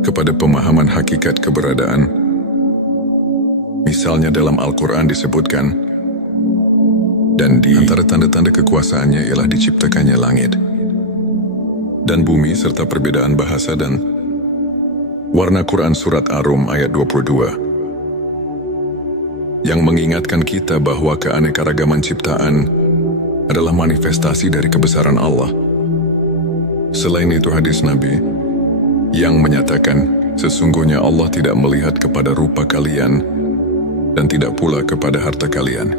kepada pemahaman hakikat keberadaan. Misalnya dalam Al-Quran disebutkan, dan di antara tanda-tanda kekuasaannya ialah diciptakannya langit dan bumi serta perbedaan bahasa dan warna. Quran Surat Ar-Rum ayat 22 yang mengingatkan kita bahwa keanekaragaman ciptaan adalah manifestasi dari kebesaran Allah. Selain itu hadis Nabi yang menyatakan sesungguhnya Allah tidak melihat kepada rupa kalian dan tidak pula kepada harta kalian,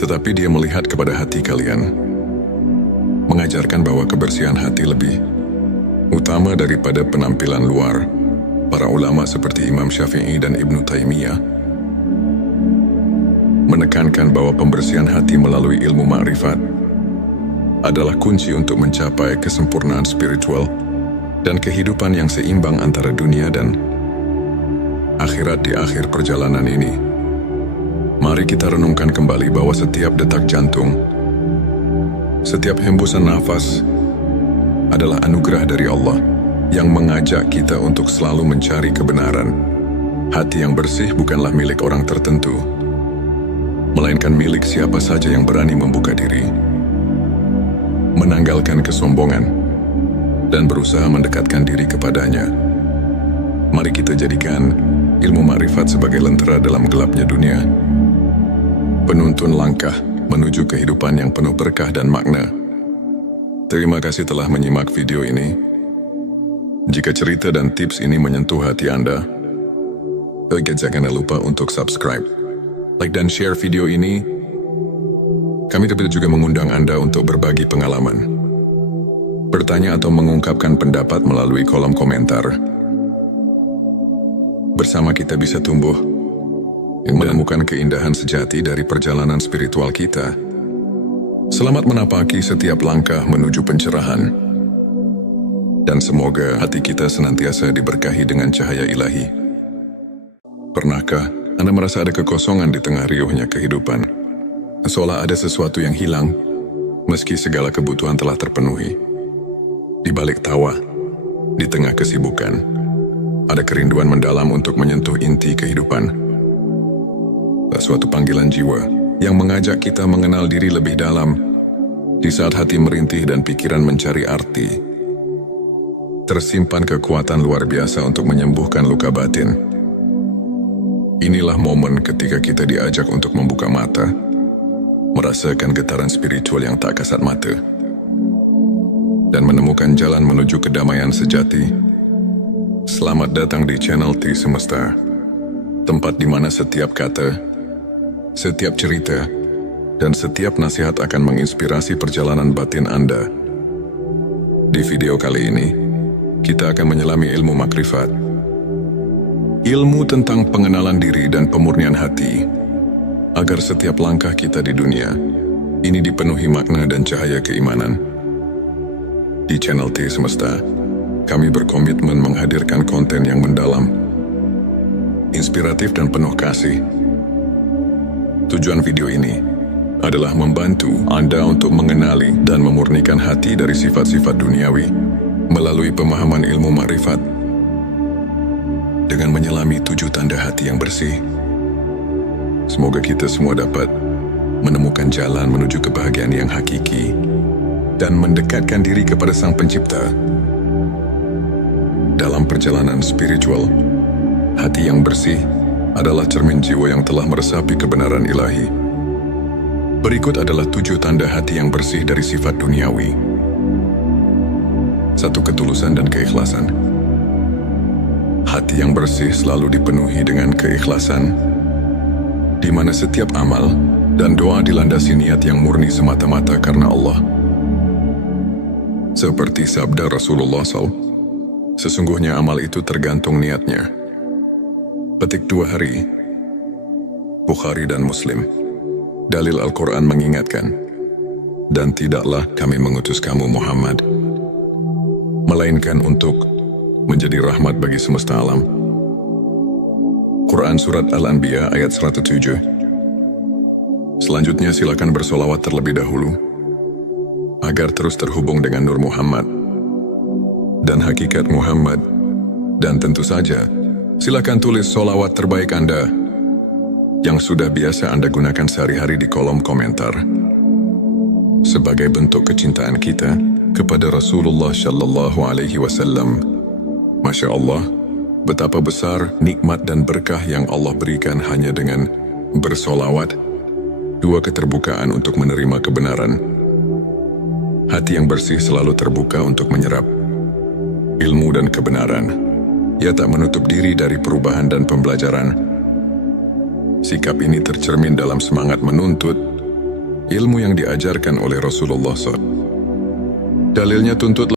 tetapi Dia melihat kepada hati kalian, mengajarkan bahwa kebersihan hati lebih utama daripada penampilan luar. Para ulama seperti Imam Syafi'i dan Ibnu Taimiyah menekankan bahwa pembersihan hati melalui ilmu ma'rifat adalah kunci untuk mencapai kesempurnaan spiritual dan kehidupan yang seimbang antara dunia dan akhirat. Di akhir perjalanan ini, mari kita renungkan kembali bahwa setiap detak jantung, setiap hembusan nafas adalah anugerah dari Allah yang mengajak kita untuk selalu mencari kebenaran. Hati yang bersih bukanlah milik orang tertentu, melainkan milik siapa saja yang berani membuka diri, menanggalkan kesombongan, dan berusaha mendekatkan diri kepadanya. Mari kita jadikan ilmu ma'rifat sebagai lentera dalam gelapnya dunia, penuntun langkah menuju kehidupan yang penuh berkah dan makna. Terima kasih telah menyimak video ini. Jika cerita dan tips ini menyentuh hati Anda, jangan lupa untuk subscribe, like dan share video ini. Kami juga mengundang Anda untuk berbagi pengalaman, bertanya atau mengungkapkan pendapat melalui kolom komentar. Bersama kita bisa tumbuh dan menemukan keindahan sejati dari perjalanan spiritual kita. Selamat menapaki setiap langkah menuju pencerahan, dan semoga hati kita senantiasa diberkahi dengan cahaya ilahi. Pernahkah Anda merasa ada kekosongan di tengah riuhnya kehidupan? Seolah ada sesuatu yang hilang, meski segala kebutuhan telah terpenuhi. Di balik tawa, di tengah kesibukan, ada kerinduan mendalam untuk menyentuh inti kehidupan. Suatu panggilan jiwa yang mengajak kita mengenal diri lebih dalam. Di saat hati merintih dan pikiran mencari arti, tersimpan kekuatan luar biasa untuk menyembuhkan luka batin. Inilah momen ketika kita diajak untuk membuka mata, merasakan getaran spiritual yang tak kasat mata, dan menemukan jalan menuju kedamaian sejati. Selamat datang di channel T Semesta, tempat di mana setiap kata, setiap cerita, dan setiap nasihat akan menginspirasi perjalanan batin Anda. Di video kali ini, kita akan menyelami ilmu makrifat, ilmu tentang pengenalan diri dan pemurnian hati, agar setiap langkah kita di dunia ini dipenuhi makna dan cahaya keimanan. Di channel T Semesta, kami berkomitmen menghadirkan konten yang mendalam, inspiratif dan penuh kasih. Tujuan video ini adalah membantu Anda untuk mengenali dan memurnikan hati dari sifat-sifat duniawi melalui pemahaman ilmu ma'rifat. Dengan menyelami 7 tanda hati yang bersih, semoga kita semua dapat menemukan jalan menuju kebahagiaan yang hakiki dan mendekatkan diri kepada Sang Pencipta. Dalam perjalanan spiritual, hati yang bersih adalah cermin jiwa yang telah meresapi kebenaran ilahi. Berikut adalah 7 tanda hati yang bersih dari sifat duniawi. 1. Ketulusan dan keikhlasan. Hati yang bersih selalu dipenuhi dengan keikhlasan, di mana setiap amal dan doa dilandasi niat yang murni semata-mata karena Allah. Seperti sabda Rasulullah SAW, sesungguhnya amal itu tergantung niatnya. Petik 2 hari. Bukhari dan Muslim. Dalil Al-Quran mengingatkan, dan tidaklah kami mengutus kamu Muhammad, melainkan untuk menjadi rahmat bagi semesta alam. Quran Surat Al-Anbiya ayat 107. Selanjutnya silakan bersolawat terlebih dahulu, agar terus terhubung dengan Nur Muhammad dan hakikat Muhammad. Dan tentu saja, silakan tulis solawat terbaik Anda yang sudah biasa Anda gunakan sehari-hari di kolom komentar, sebagai bentuk kecintaan kita kepada Rasulullah Shallallahu Alaihi Wasallam. Masya Allah, betapa besar nikmat dan berkah yang Allah berikan hanya dengan bersolawat. 2. Keterbukaan untuk menerima kebenaran. Hati yang bersih selalu terbuka untuk menyerap ilmu dan kebenaran. Ia tak menutup diri dari perubahan dan pembelajaran. Sikap ini tercermin dalam semangat menuntut ilmu yang diajarkan oleh Rasulullah SAW. Dalilnya tuntut